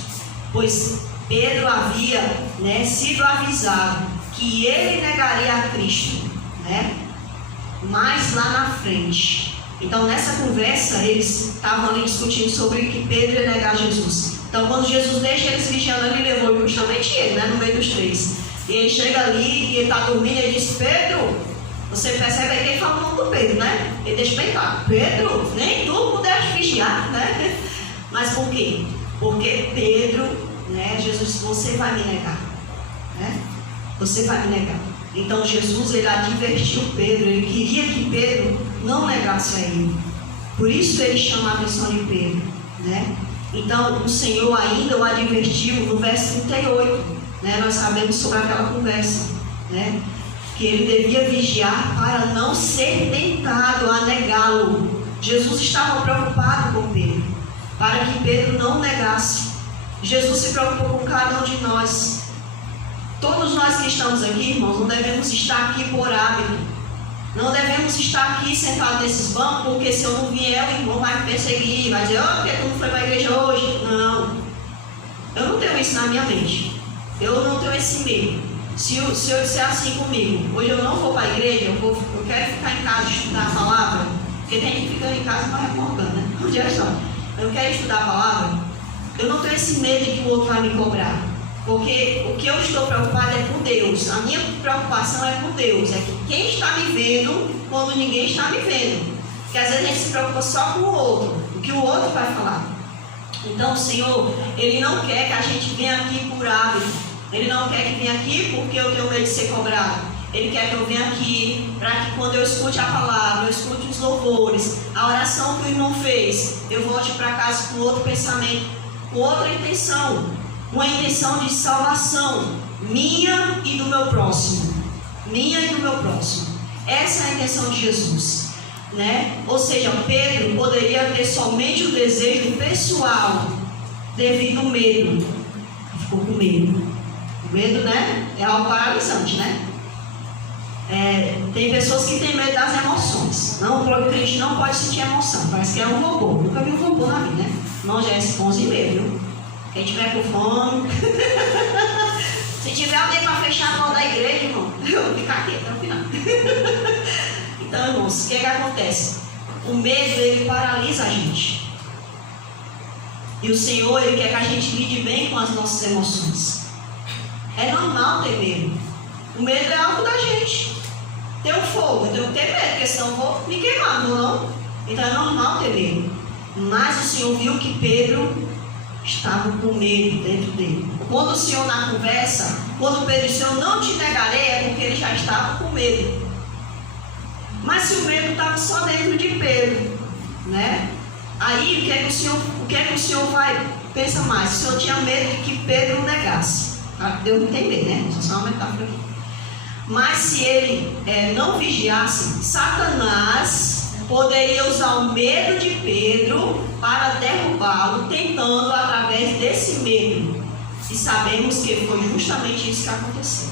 pois Pedro havia, né, sido avisado que ele negaria a Cristo, né, mais lá na frente. Então, nessa conversa, eles estavam ali discutindo sobre que Pedro ia negar Jesus. Então, quando Jesus deixa eles vigiando, ele levou justamente ele, né, no meio dos três. E ele chega ali e ele está dormindo e ele diz: Pedro, você percebe aí que ele fala o nome do Pedro, né? Ele deixa bem claro: Pedro, nem tu pudeste vigiar, né? Mas por quê? Porque Pedro, né, Jesus disse: você vai me negar, né? Você vai me negar. Então Jesus, ele advertiu Pedro, ele queria que Pedro não negasse a ele. Por isso ele chama a atenção de Pedro, né? Então o Senhor ainda o advertiu no verso 38, né? Nós sabemos sobre aquela conversa, né? Que ele devia vigiar para não ser tentado a negá-lo. Jesus estava preocupado com Pedro, para que Pedro não negasse. Jesus se preocupou com cada um de nós. Todos nós que estamos aqui, irmãos, não devemos estar aqui por hábito. Não devemos estar aqui sentados nesses bancos, porque se eu não vier, o irmão vai me perseguir, vai dizer: por que tu não foi para a igreja hoje? Não. Eu não tenho isso na minha mente. Eu não tenho esse medo. Se eu disser assim comigo: hoje eu não vou para a igreja, eu quero ficar em casa estudar a palavra, porque tem gente que fica em casa e vai recordando, né? Onde é só? Eu quero estudar a palavra. Eu não tenho esse medo de que o outro vai me cobrar. Porque o que eu estou preocupado é com Deus. A minha preocupação é com Deus. É que quem está me vendo quando ninguém está me vendo. Porque às vezes a gente se preocupa só com o outro, o que o outro vai falar. Então o Senhor, Ele não quer que a gente venha aqui por hábito. Ele não quer que venha aqui porque eu tenho medo de ser cobrado. Ele quer que eu venha aqui para que quando eu escute a palavra, eu escute os louvores, a oração que o irmão fez, eu volte para casa com outro pensamento, com outra intenção. Uma intenção de salvação minha e do meu próximo. Minha e do meu próximo. Essa é a intenção de Jesus, né? Ou seja, Pedro poderia ter somente o desejo pessoal devido ao medo. Ficou com medo. O medo, né, é algo paralisante, né? Tem pessoas que têm medo das emoções. Não, o próprio crente não pode sentir emoção. Parece que é um robô. Nunca vi um robô na vida, né? Irmão, já é esse pãozinho medo, viu? Quem tiver com fome, se tiver alguém para fechar a mão da igreja, irmão, eu vou ficar aqui até o final. Então, irmãos, o que acontece? O medo, ele paralisa a gente. E o Senhor, Ele quer que a gente lide bem com as nossas emoções. É normal ter medo. O medo é algo da gente. Tem um fogo, eu tenho que ter medo, porque senão eu vou me queimar, não? Então é normal ter medo. Mas o Senhor viu que Pedro estava com medo dentro dele. Quando o Senhor, na conversa, quando Pedro disse: eu não te negarei, é porque ele já estava com medo. Mas se o medo estava só dentro de Pedro, né? Aí o que é que o Senhor vai? Pensa mais. O Senhor tinha medo de que Pedro negasse. Deu para entender, né? Só uma metáfora aqui. Mas se ele não vigiasse, Satanás poderia usar o medo de Pedro para derrubá-lo, tentando através desse medo. E sabemos que foi justamente isso que aconteceu.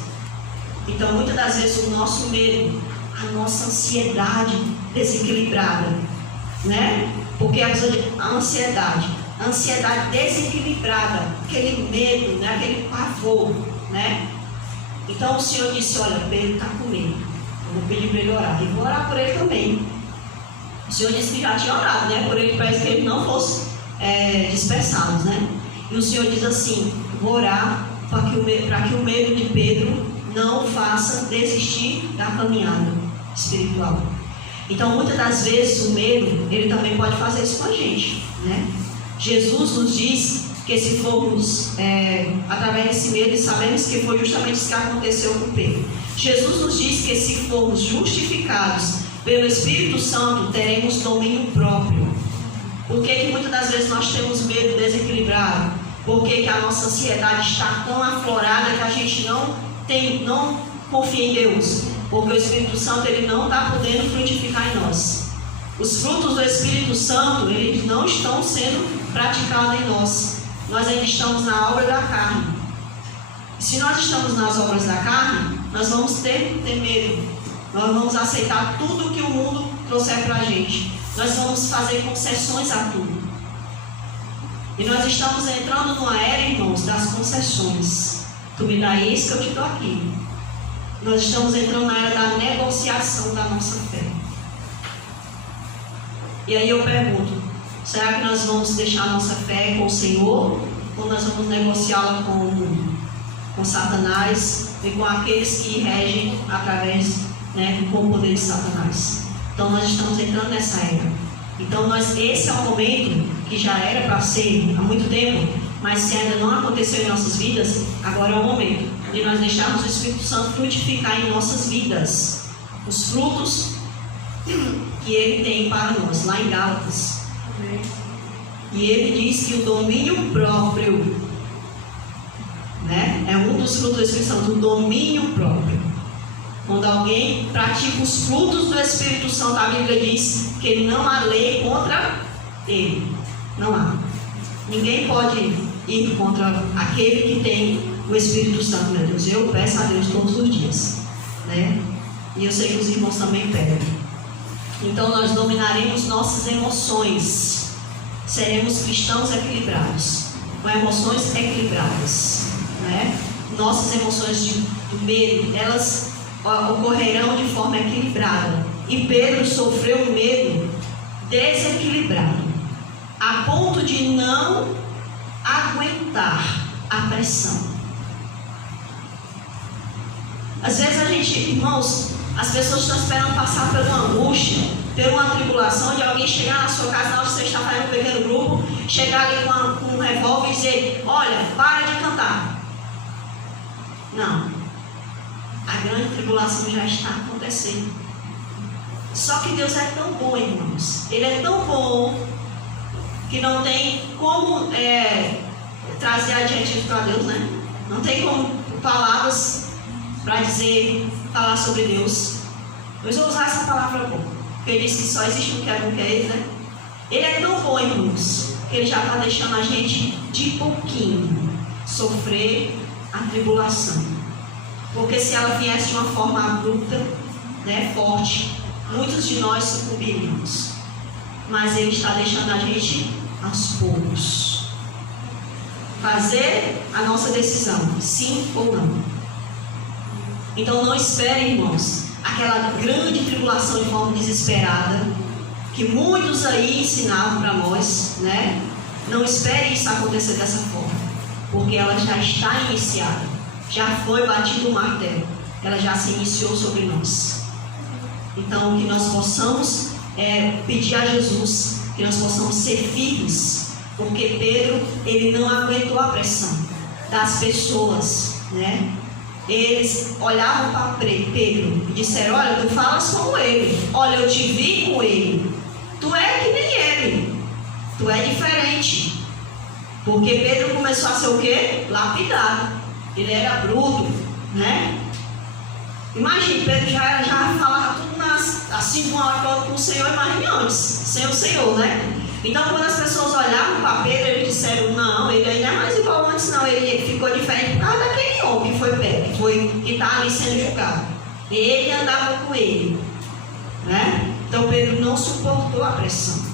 Então, muitas das vezes, o nosso medo, a nossa ansiedade desequilibrada, né? Porque a ansiedade desequilibrada, aquele medo, né? Aquele pavor, né? Então, o Senhor disse: olha, Pedro está com medo. Eu vou pedir para ele orar. E vou orar por ele também. O Senhor disse que já tinha orado, né? Por ele, parece que ele não fosse dispersá-los, né? E o Senhor diz assim: vou orar para que o medo de Pedro não faça desistir da caminhada espiritual. Então, muitas das vezes, o medo, ele também pode fazer isso com a gente, né? Jesus nos diz que se formos através desse medo, e sabemos que foi justamente isso que aconteceu com Pedro. Jesus nos diz que se formos justificados pelo Espírito Santo, teremos domínio próprio. Por que muitas das vezes nós temos medo desequilibrado? Por que a nossa ansiedade está tão aflorada que a gente não confia em Deus? Porque o Espírito Santo ele não está podendo frutificar em nós. Os frutos do Espírito Santo, eles não estão sendo praticados em nós. Nós ainda estamos na obra da carne. E se nós estamos nas obras da carne, nós vamos ter medo. Nós vamos aceitar tudo que o mundo trouxer para a gente. Nós vamos fazer concessões a tudo. E nós estamos entrando numa era, irmãos, das concessões. Tu me dá isso que eu te dou aquilo. Nós estamos entrando na era da negociação da nossa fé. E aí eu pergunto, será que nós vamos deixar a nossa fé com o Senhor? Ou nós vamos negociá-la com Satanás e com aqueles que regem através, com o poder de Satanás? Então nós estamos entrando nessa era. Então esse é o momento que já era para ser há muito tempo, mas se ainda não aconteceu em nossas vidas, agora é o momento de nós deixarmos o Espírito Santo frutificar em nossas vidas os frutos que ele tem para nós, lá em Gálatas. E ele diz que o domínio próprio, é um dos frutos do Espírito Santo, o domínio próprio. Quando alguém pratica os frutos do Espírito Santo, a Bíblia diz que não há lei contra ele. Não há. Ninguém pode ir contra aquele que tem o Espírito Santo, meu Deus. Eu peço a Deus todos os dias, E eu sei que os irmãos também pedem. Então nós dominaremos nossas emoções. Seremos cristãos equilibrados, com emoções equilibradas, Nossas emoções do medo, elas ocorrerão de forma equilibrada. E Pedro sofreu um medo desequilibrado, a ponto de não aguentar a pressão. Às vezes a gente, irmãos, as pessoas estão esperando passar por uma angústia, por uma tribulação, de alguém chegar na sua casa na hora que você está fazendo um pequeno grupo, chegar ali com um revólver e dizer, olha, para de cantar. Não. A grande tribulação já está acontecendo. Só que Deus é tão bom, irmãos. Ele é tão bom que não tem como trazer adjetivos para Deus, Não tem como palavras para falar sobre Deus. Eu vou usar essa palavra bom, porque ele disse que só existe um que é bom, que é ele, Ele é tão bom, irmãos, que ele já está deixando a gente de pouquinho sofrer a tribulação. Porque se ela viesse de uma forma abrupta, forte, muitos de nós sucumbiríamos. Mas ele está deixando a gente aos poucos fazer a nossa decisão, sim ou não. Então não espere, irmãos, aquela grande tribulação de forma desesperada, que muitos aí ensinavam para nós, Não espere isso acontecer dessa forma, porque ela já está iniciada. Já foi batido o martelo, ela já se iniciou sobre nós. Então, que nós possamos pedir a Jesus, que nós possamos ser firmes, porque Pedro, ele não aguentou a pressão das pessoas, Eles olhavam para Pedro e disseram, olha, tu falas como ele, olha, eu te vi com ele, tu é que nem ele, tu é diferente. Porque Pedro começou a ser o quê? Lapidado. Ele era bruto, Imagina, Pedro já falava tudo assim de uma hora para outra com o Senhor, imagine antes, sem o Senhor, Então, quando as pessoas olhavam para Pedro, eles disseram, não, ele ainda é mais igual antes, não, ele ficou diferente por causa daquele homem que foi Pedro, que está ali sendo julgado. Ele andava com ele, Então, Pedro não suportou a pressão.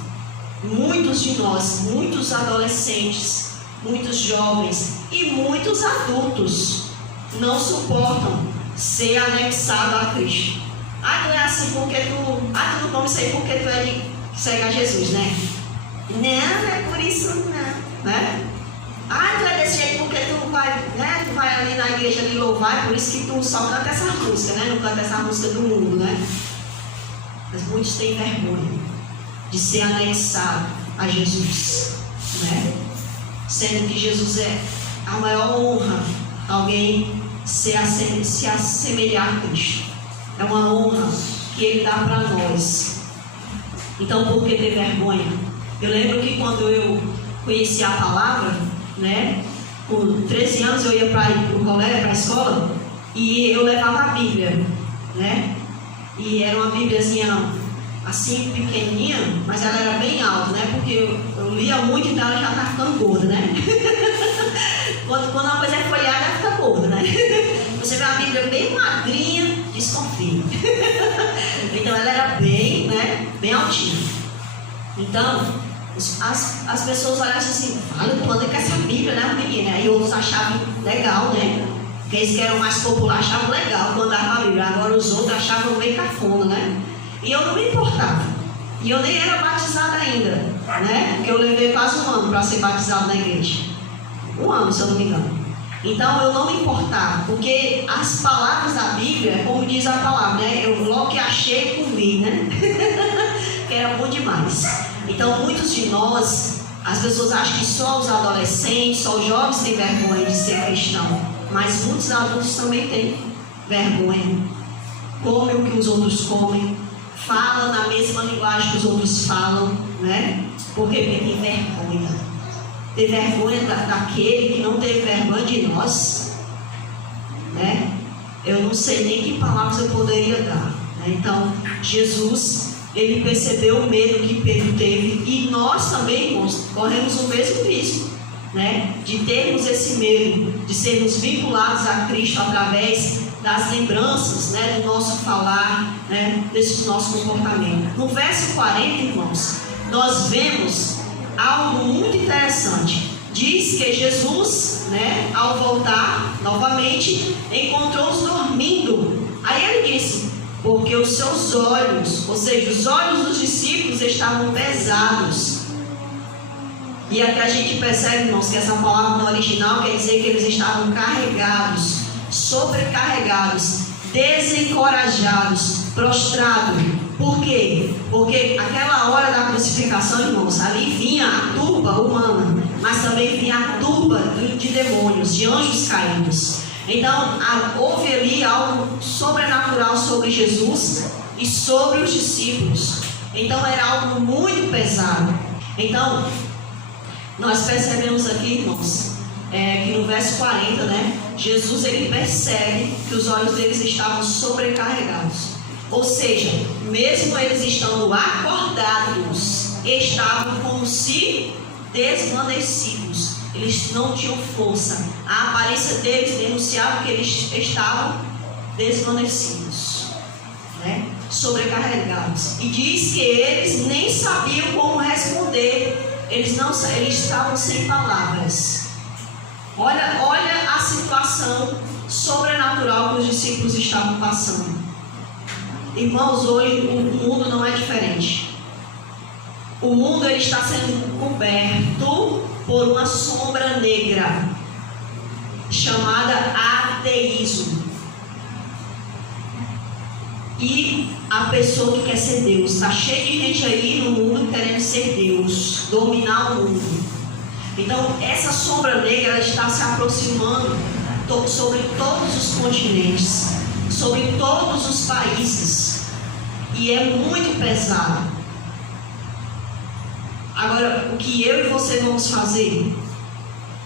Muitos de nós, muitos adolescentes, muitos jovens e muitos adultos não suportam ser anexado a Cristo. Tu é assim porque tu não come isso aí porque tu segue a Jesus, Não é por isso não, tu é desse jeito porque tu vai ali na igreja ali louvar, por isso que tu só canta essa música, Não canta essa música do mundo, Mas muitos têm vergonha de ser anexado a Jesus. né? Sendo que Jesus é a maior honra, alguém se assemelhar a Cristo. É uma honra que Ele dá para nós. Então, por que ter vergonha? Eu lembro que quando eu conheci a palavra, né? Com 13 anos eu ia para o colégio, para a escola, e eu levava a Bíblia, né? E era uma Bíbliazinha assim, pequenininha, mas ela era bem alta, né? Porque eu lia muito, então ela já está ficando gorda, né? quando uma coisa é folheada, ela fica gorda, né? Você vê uma Bíblia bem magrinha, desconfia. Então ela era bem, né? Bem altinha. Então, as pessoas olhavam assim, fala quando é que essa Bíblia, né, menina? Aí outros achavam legal, né? Aqueles que eram mais populares achavam legal quando davam a Bíblia. Agora os outros achavam meio cafona, né? E eu não me importava. E eu nem era batizada ainda, né? Porque eu levei quase um ano para ser batizado na igreja. Um ano, se eu não me engano. Então eu não me importava, porque as palavras da Bíblia, como diz a palavra, né? Eu logo que achei, comi, né? Que era bom demais. Então muitos de nós, as pessoas acham que só os adolescentes, só os jovens têm vergonha de ser cristão. Mas muitos adultos também têm vergonha. Comem o que os outros comem, falam na mesma linguagem que os outros falam, né? Porque tem vergonha. Ter vergonha daquele que não teve vergonha de nós, né? Eu não sei nem que palavras eu poderia dar, né? Então, Jesus, ele percebeu o medo que Pedro teve, e nós também, irmãos, corremos o mesmo risco, né? De termos esse medo, de sermos vinculados a Cristo através das lembranças, né? Do nosso falar, né? Desse nosso comportamento. No verso 40, irmãos, nós vemos algo muito interessante. Diz que Jesus, né, ao voltar novamente, encontrou-os dormindo. Aí ele disse, porque os seus olhos, ou seja, os olhos dos discípulos estavam pesados. E aqui a gente percebe, irmãos, que essa palavra no original quer dizer que eles estavam carregados, sobrecarregados, desencorajados, prostrados. Por quê? Porque aquela hora da crucificação, irmãos, ali vinha a turba humana, mas também vinha a turba de demônios, de anjos caídos. Então, houve ali algo sobrenatural sobre Jesus e sobre os discípulos. Então, era algo muito pesado. Então, nós percebemos aqui, irmãos, que no verso 40, né, Jesus, ele percebe que os olhos deles estavam sobrecarregados. Ou seja, mesmo eles estando acordados, estavam como se desvanecidos. Eles não tinham força. A aparência deles denunciava que eles estavam desvanecidos, né? Sobrecarregados. E diz que eles nem sabiam como responder. Eles estavam sem palavras. Olha a situação sobrenatural que os discípulos estavam passando. Irmãos, hoje o mundo não é diferente. O mundo ele está sendo coberto por uma sombra negra chamada ateísmo. E a pessoa que quer ser Deus, está cheio de gente aí no mundo querendo ser Deus, dominar o mundo. Então essa sombra negra ela está se aproximando sobre todos os continentes, sobre todos os países, e é muito pesado. Agora, o que eu e você vamos fazer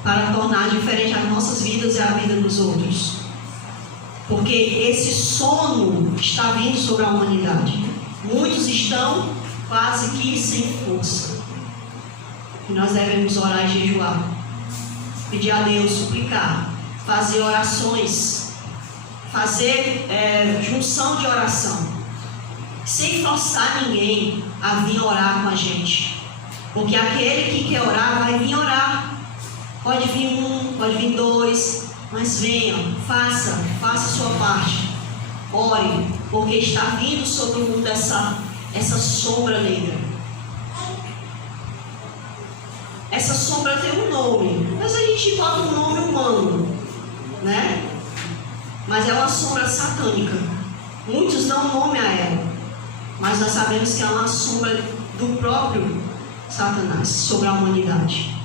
para tornar diferente as nossas vidas e a vida dos outros? Porque esse sono está vindo sobre a humanidade. Muitos estão quase que sem força. E nós devemos orar e jejuar, pedir a Deus, suplicar, fazer orações, fazer junção de oração, sem forçar ninguém a vir orar com a gente. Porque aquele que quer orar vai vir orar. Pode vir um, pode vir dois, mas venham, faça a sua parte. Ore, porque está vindo sobre o mundo essa sombra negra. Essa sombra tem um nome, mas a gente bota um nome humano, né? Mas é uma sombra satânica. Muitos dão nome a ela, mas nós sabemos que é uma sombra do próprio Satanás sobre a humanidade.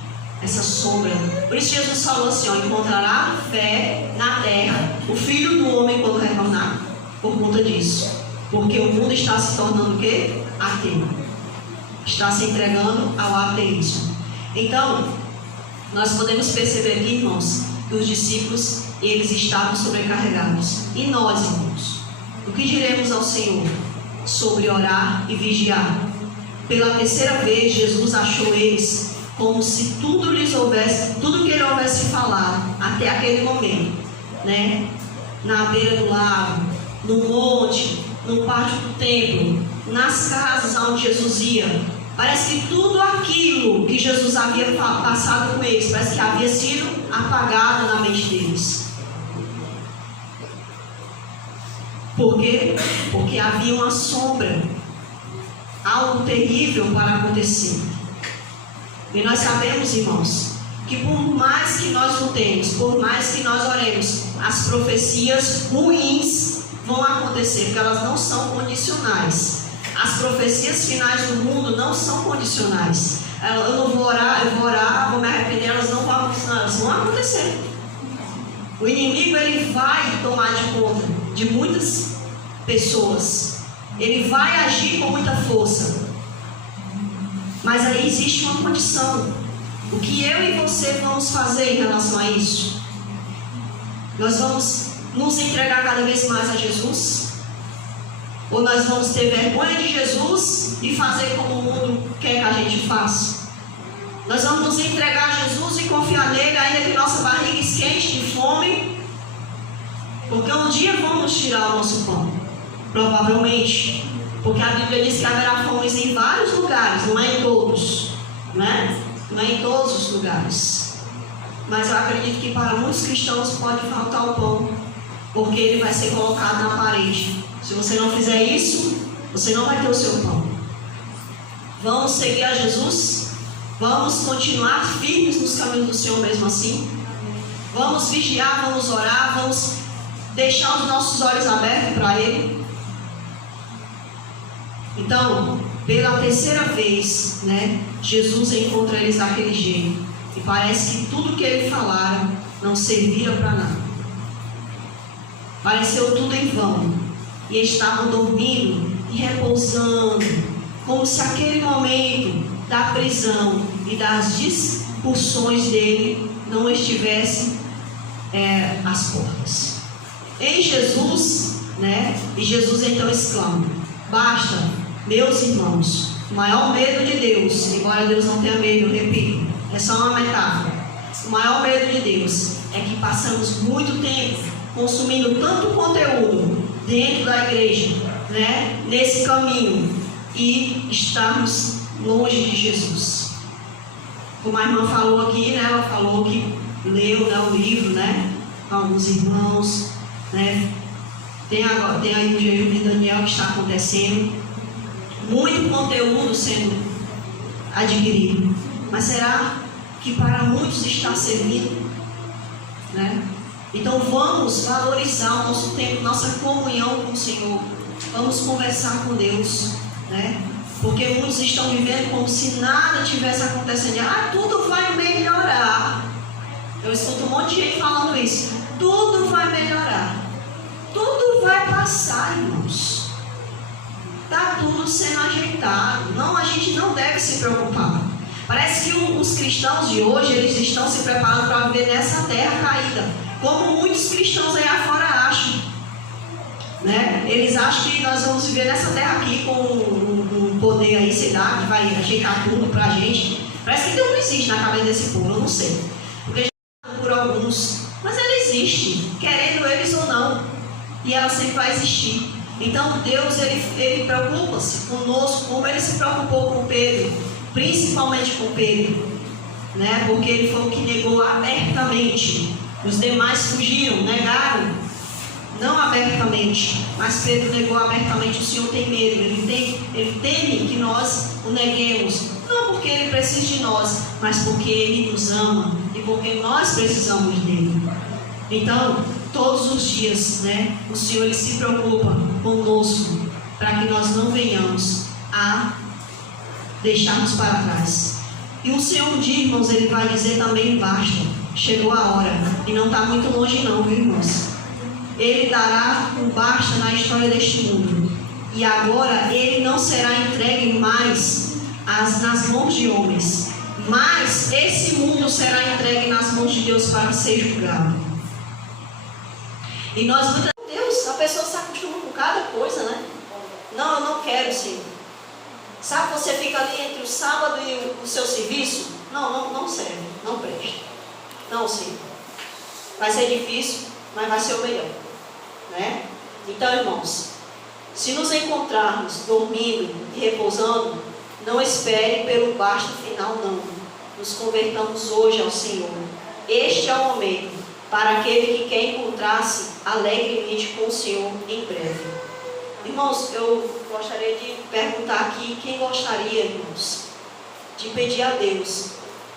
essa sombra. Por isso Jesus falou assim, ó, encontrará fé na terra o Filho do Homem quando retornar, por conta disso. Porque o mundo está se tornando o quê? Ateu. Está se entregando ao ateísmo. Então, nós podemos perceber aqui, irmãos, que os discípulos, eles estavam sobrecarregados. E nós, irmãos, o que diremos ao Senhor sobre orar e vigiar? Pela terceira vez, Jesus achou eles como se tudo lhes houvesse, tudo que ele houvesse falado até aquele momento, né? Na beira do lago, no monte, no pátio do templo, nas casas onde Jesus ia. Parece que tudo aquilo que Jesus havia passado com eles, parece que havia sido apagado na mente deles. Por quê? Porque havia uma sombra, algo terrível para acontecer. E nós sabemos, irmãos, que por mais que nós lutemos, por mais que nós oremos, as profecias ruins vão acontecer, porque elas não são condicionais. As profecias finais do mundo não são condicionais. Eu não vou orar, eu vou orar, vou me arrepender, elas vão acontecer. O inimigo, ele vai tomar de conta de muitas pessoas. Ele vai agir com muita força. Mas aí existe uma condição. O que eu e você vamos fazer em relação a isso? Nós vamos nos entregar cada vez mais a Jesus? Ou nós vamos ter vergonha de Jesus e fazer como o mundo quer que a gente faça? Nós vamos nos entregar a Jesus e confiar nele, ainda que nossa barriga esquente de fome, porque um dia vamos tirar o nosso pão, provavelmente, porque a Bíblia diz que haverá fomes em vários lugares, não é em todos, né? Não é em todos os lugares. Mas eu acredito que para muitos cristãos pode faltar o pão, porque ele vai ser colocado na parede. Se você não fizer isso, você não vai ter o seu pão. Vamos seguir a Jesus? Vamos continuar firmes nos caminhos do Senhor mesmo assim? Vamos vigiar, vamos orar, vamos deixar os nossos olhos abertos para Ele? Então, pela terceira vez, né, Jesus encontra eles daquele jeito. E parece que tudo que ele falara não servia para nada. Pareceu tudo em vão. E estavam dormindo e repousando, como se aquele momento da prisão e das expulsões dele não estivesse às portas. Em Jesus, né? E Jesus então exclama: basta, meus irmãos, o maior medo de Deus, embora Deus não tenha medo, eu repito, é só uma metáfora. O maior medo de Deus é que passamos muito tempo consumindo tanto conteúdo dentro da igreja, né, nesse caminho, e estarmos longe de Jesus. Como a irmã falou aqui, né, ela falou que leu, né, o livro, né, com alguns irmãos, né, tem aí o jejum de Daniel que está acontecendo, muito conteúdo sendo adquirido, mas será que para muitos está servindo, né? Então vamos valorizar o nosso tempo, nossa comunhão com o Senhor. Vamos conversar com Deus, né? Porque muitos estão vivendo como se nada tivesse acontecendo. Tudo vai melhorar. Eu escuto um monte de gente falando isso. Tudo vai melhorar. Tudo vai passar, irmãos. Está tudo sendo ajeitado. Não, a gente não deve se preocupar. Parece que os cristãos de hoje, eles estão se preparando para viver nessa terra caída. Como muitos cristãos aí afora acham, né? Eles acham que nós vamos viver nessa terra aqui com um poder aí, sei lá, que vai ajeitar tudo pra gente. Parece que Deus não existe na cabeça desse povo, eu não sei. Porque já por alguns, mas ele existe, querendo eles ou não. E ela sempre vai existir. Então Deus, ele preocupa-se conosco, como ele se preocupou com Pedro, principalmente com Pedro, né? Porque ele foi o que negou abertamente. Os demais fugiram, negaram, não abertamente, mas Pedro negou abertamente. O Senhor tem medo, ele teme que nós o neguemos, não porque ele precisa de nós, mas porque ele nos ama e porque nós precisamos dele. Então, todos os dias, né, o Senhor ele se preocupa conosco para que nós não venhamos a deixarmos para trás. E o Senhor um dia, irmãos, Ele vai dizer também: basta, chegou a hora. E não está muito longe não, viu, irmãos? Ele dará um basta na história deste mundo. E agora Ele não será entregue mais nas mãos de homens, mas esse mundo será entregue nas mãos de Deus para ser julgado. E nós, muitas vezes, Deus, a pessoa se acostuma com cada coisa, né? Não, eu não quero, Senhor. Sabe, você fica ali entre o sábado e o seu serviço? Não serve, não presta. Não, Senhor. Vai ser difícil, mas vai ser o melhor, né? Então, irmãos, se nos encontrarmos dormindo e repousando, não espere pelo basta final, não. Nos convertamos hoje ao Senhor. Este é o momento para aquele que quer encontrar-se alegremente com o Senhor em breve. Irmãos, eu gostaria de perguntar aqui, quem gostaria, irmãos, de pedir a Deus: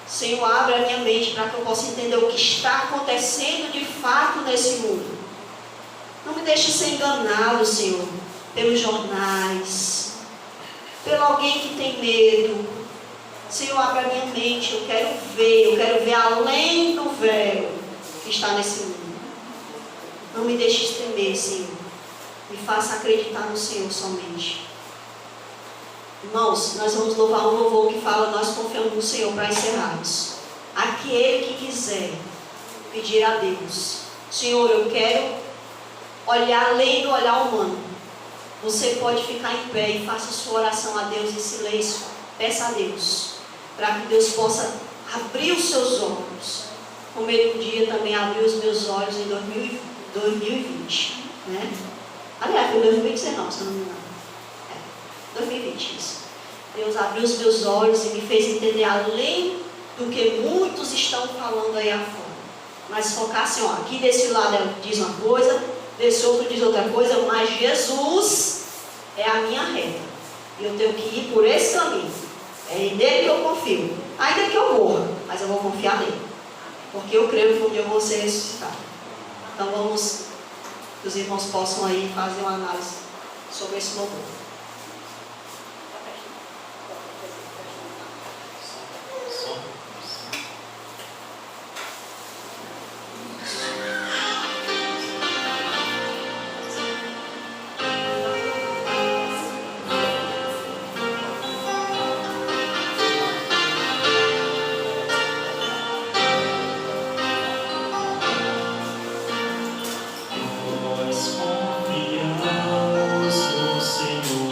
Senhor, abre a minha mente para que eu possa entender o que está acontecendo de fato nesse mundo. Não me deixe ser enganado, Senhor, pelos jornais, pelo alguém que tem medo. Senhor, abre a minha mente, eu quero ver além do véu que está nesse mundo. Não me deixe temer, Senhor. Me faça acreditar no Senhor somente. Irmãos, nós vamos louvar um louvor que fala: nós confiamos no Senhor, para encerrarmos. Aquele que quiser pedir a Deus: Senhor, eu quero olhar além do olhar humano. Você pode ficar em pé e faça sua oração a Deus em silêncio. Peça a Deus para que Deus possa abrir os seus olhos, como Ele um dia também abriu os meus olhos em 2020, né? Aliás, foi 2019, se eu não me engano. 2020, isso. Deus abriu os meus olhos e me fez entender além do que muitos estão falando aí afora. Mas focar assim, ó, aqui desse lado diz uma coisa, desse outro diz outra coisa, mas Jesus é a minha reta. E eu tenho que ir por esse caminho. É nele que eu confio. Ainda que eu morra, mas eu vou confiar nele. Porque eu creio que um dia eu vou ser ressuscitado. Então vamos, que os irmãos possam aí fazer uma análise sobre esse louvor. Nós confiamos no Senhor.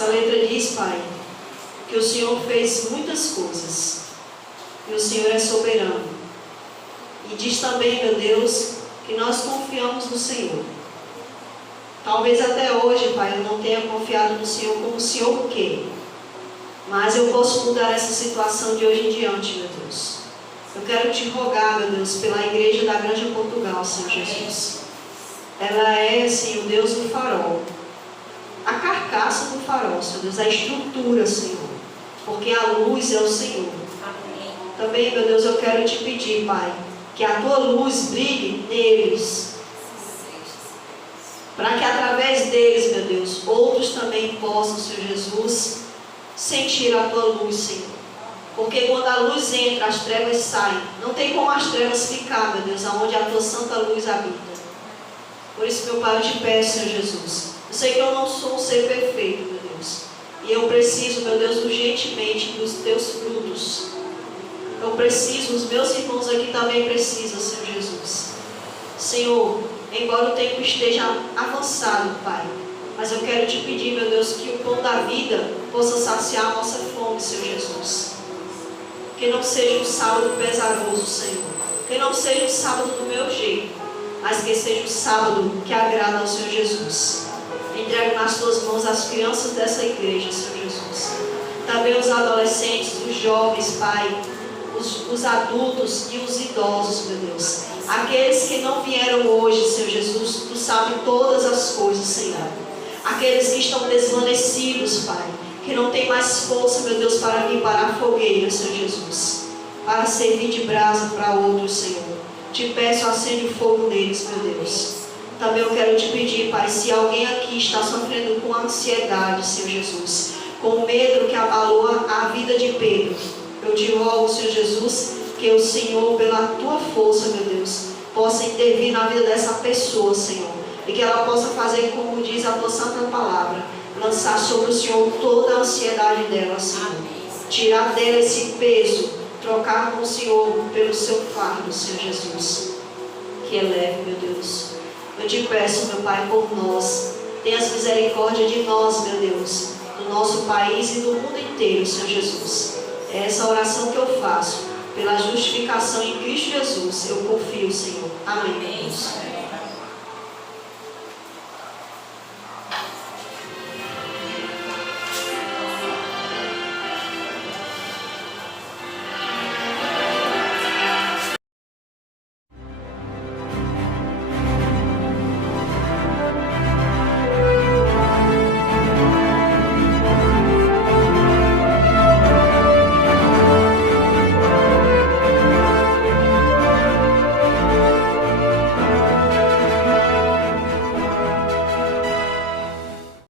Essa letra diz, Pai, que o Senhor fez muitas coisas e o Senhor é soberano. E diz também, meu Deus, que nós confiamos no Senhor. Talvez até hoje, Pai, eu não tenha confiado no Senhor como o Senhor quer. Mas eu posso mudar essa situação de hoje em diante, meu Deus. Eu quero te rogar, meu Deus, pela igreja da Granja Portugal, Senhor Jesus. Ela é, Senhor Deus, do farol. A carcaça do farol, Senhor Deus, a estrutura, Senhor. Porque a luz é o Senhor. Amém. Também, meu Deus, eu quero te pedir, Pai, que a tua luz brilhe neles. Para que através deles, meu Deus, outros também possam, Senhor Jesus, sentir a tua luz, Senhor. Porque quando a luz entra, as trevas saem. Não tem como as trevas ficar, meu Deus, aonde a tua santa luz habita. Por isso, meu Pai, eu te peço, Senhor Jesus. Eu sei que eu não sou um ser perfeito, meu Deus. E eu preciso, meu Deus, urgentemente dos teus frutos. Eu preciso, os meus irmãos aqui também precisam, Senhor Jesus. Senhor, embora o tempo esteja avançado, Pai, mas eu quero te pedir, meu Deus, que o pão da vida possa saciar a nossa fome, Senhor Jesus. Que não seja um sábado pesaroso, Senhor. Que não seja um sábado do meu jeito, mas que seja um sábado que agrada ao Senhor Jesus. Entrego nas tuas mãos as crianças dessa igreja, Senhor Jesus. Também os adolescentes, os jovens, Pai, os adultos e os idosos, meu Deus. Aqueles que não vieram hoje, Senhor Jesus, tu sabes todas as coisas, Senhor. Aqueles que estão desvanecidos, Pai, que não tem mais força, meu Deus, para vir para a fogueira, Senhor Jesus, para servir de brasa para outros, Senhor. Te peço, acende o fogo neles, meu Deus. Também eu quero te pedir, Pai, se alguém aqui está sofrendo com ansiedade, Senhor Jesus, com medo que abalou a vida de Pedro, eu te rogo, Senhor Jesus, que o Senhor, pela tua força, meu Deus, possa intervir na vida dessa pessoa, Senhor, e que ela possa fazer como diz a tua santa palavra, lançar sobre o Senhor toda a ansiedade dela, Senhor. Tirar dela esse peso, trocar com o Senhor pelo seu fardo, Senhor Jesus, que é leve, meu Deus. Eu te peço, meu Pai, por nós, tenhas misericórdia de nós, meu Deus, do nosso país e do mundo inteiro, Senhor Jesus. É essa oração que eu faço, pela justificação em Cristo Jesus, eu confio, Senhor. Amém.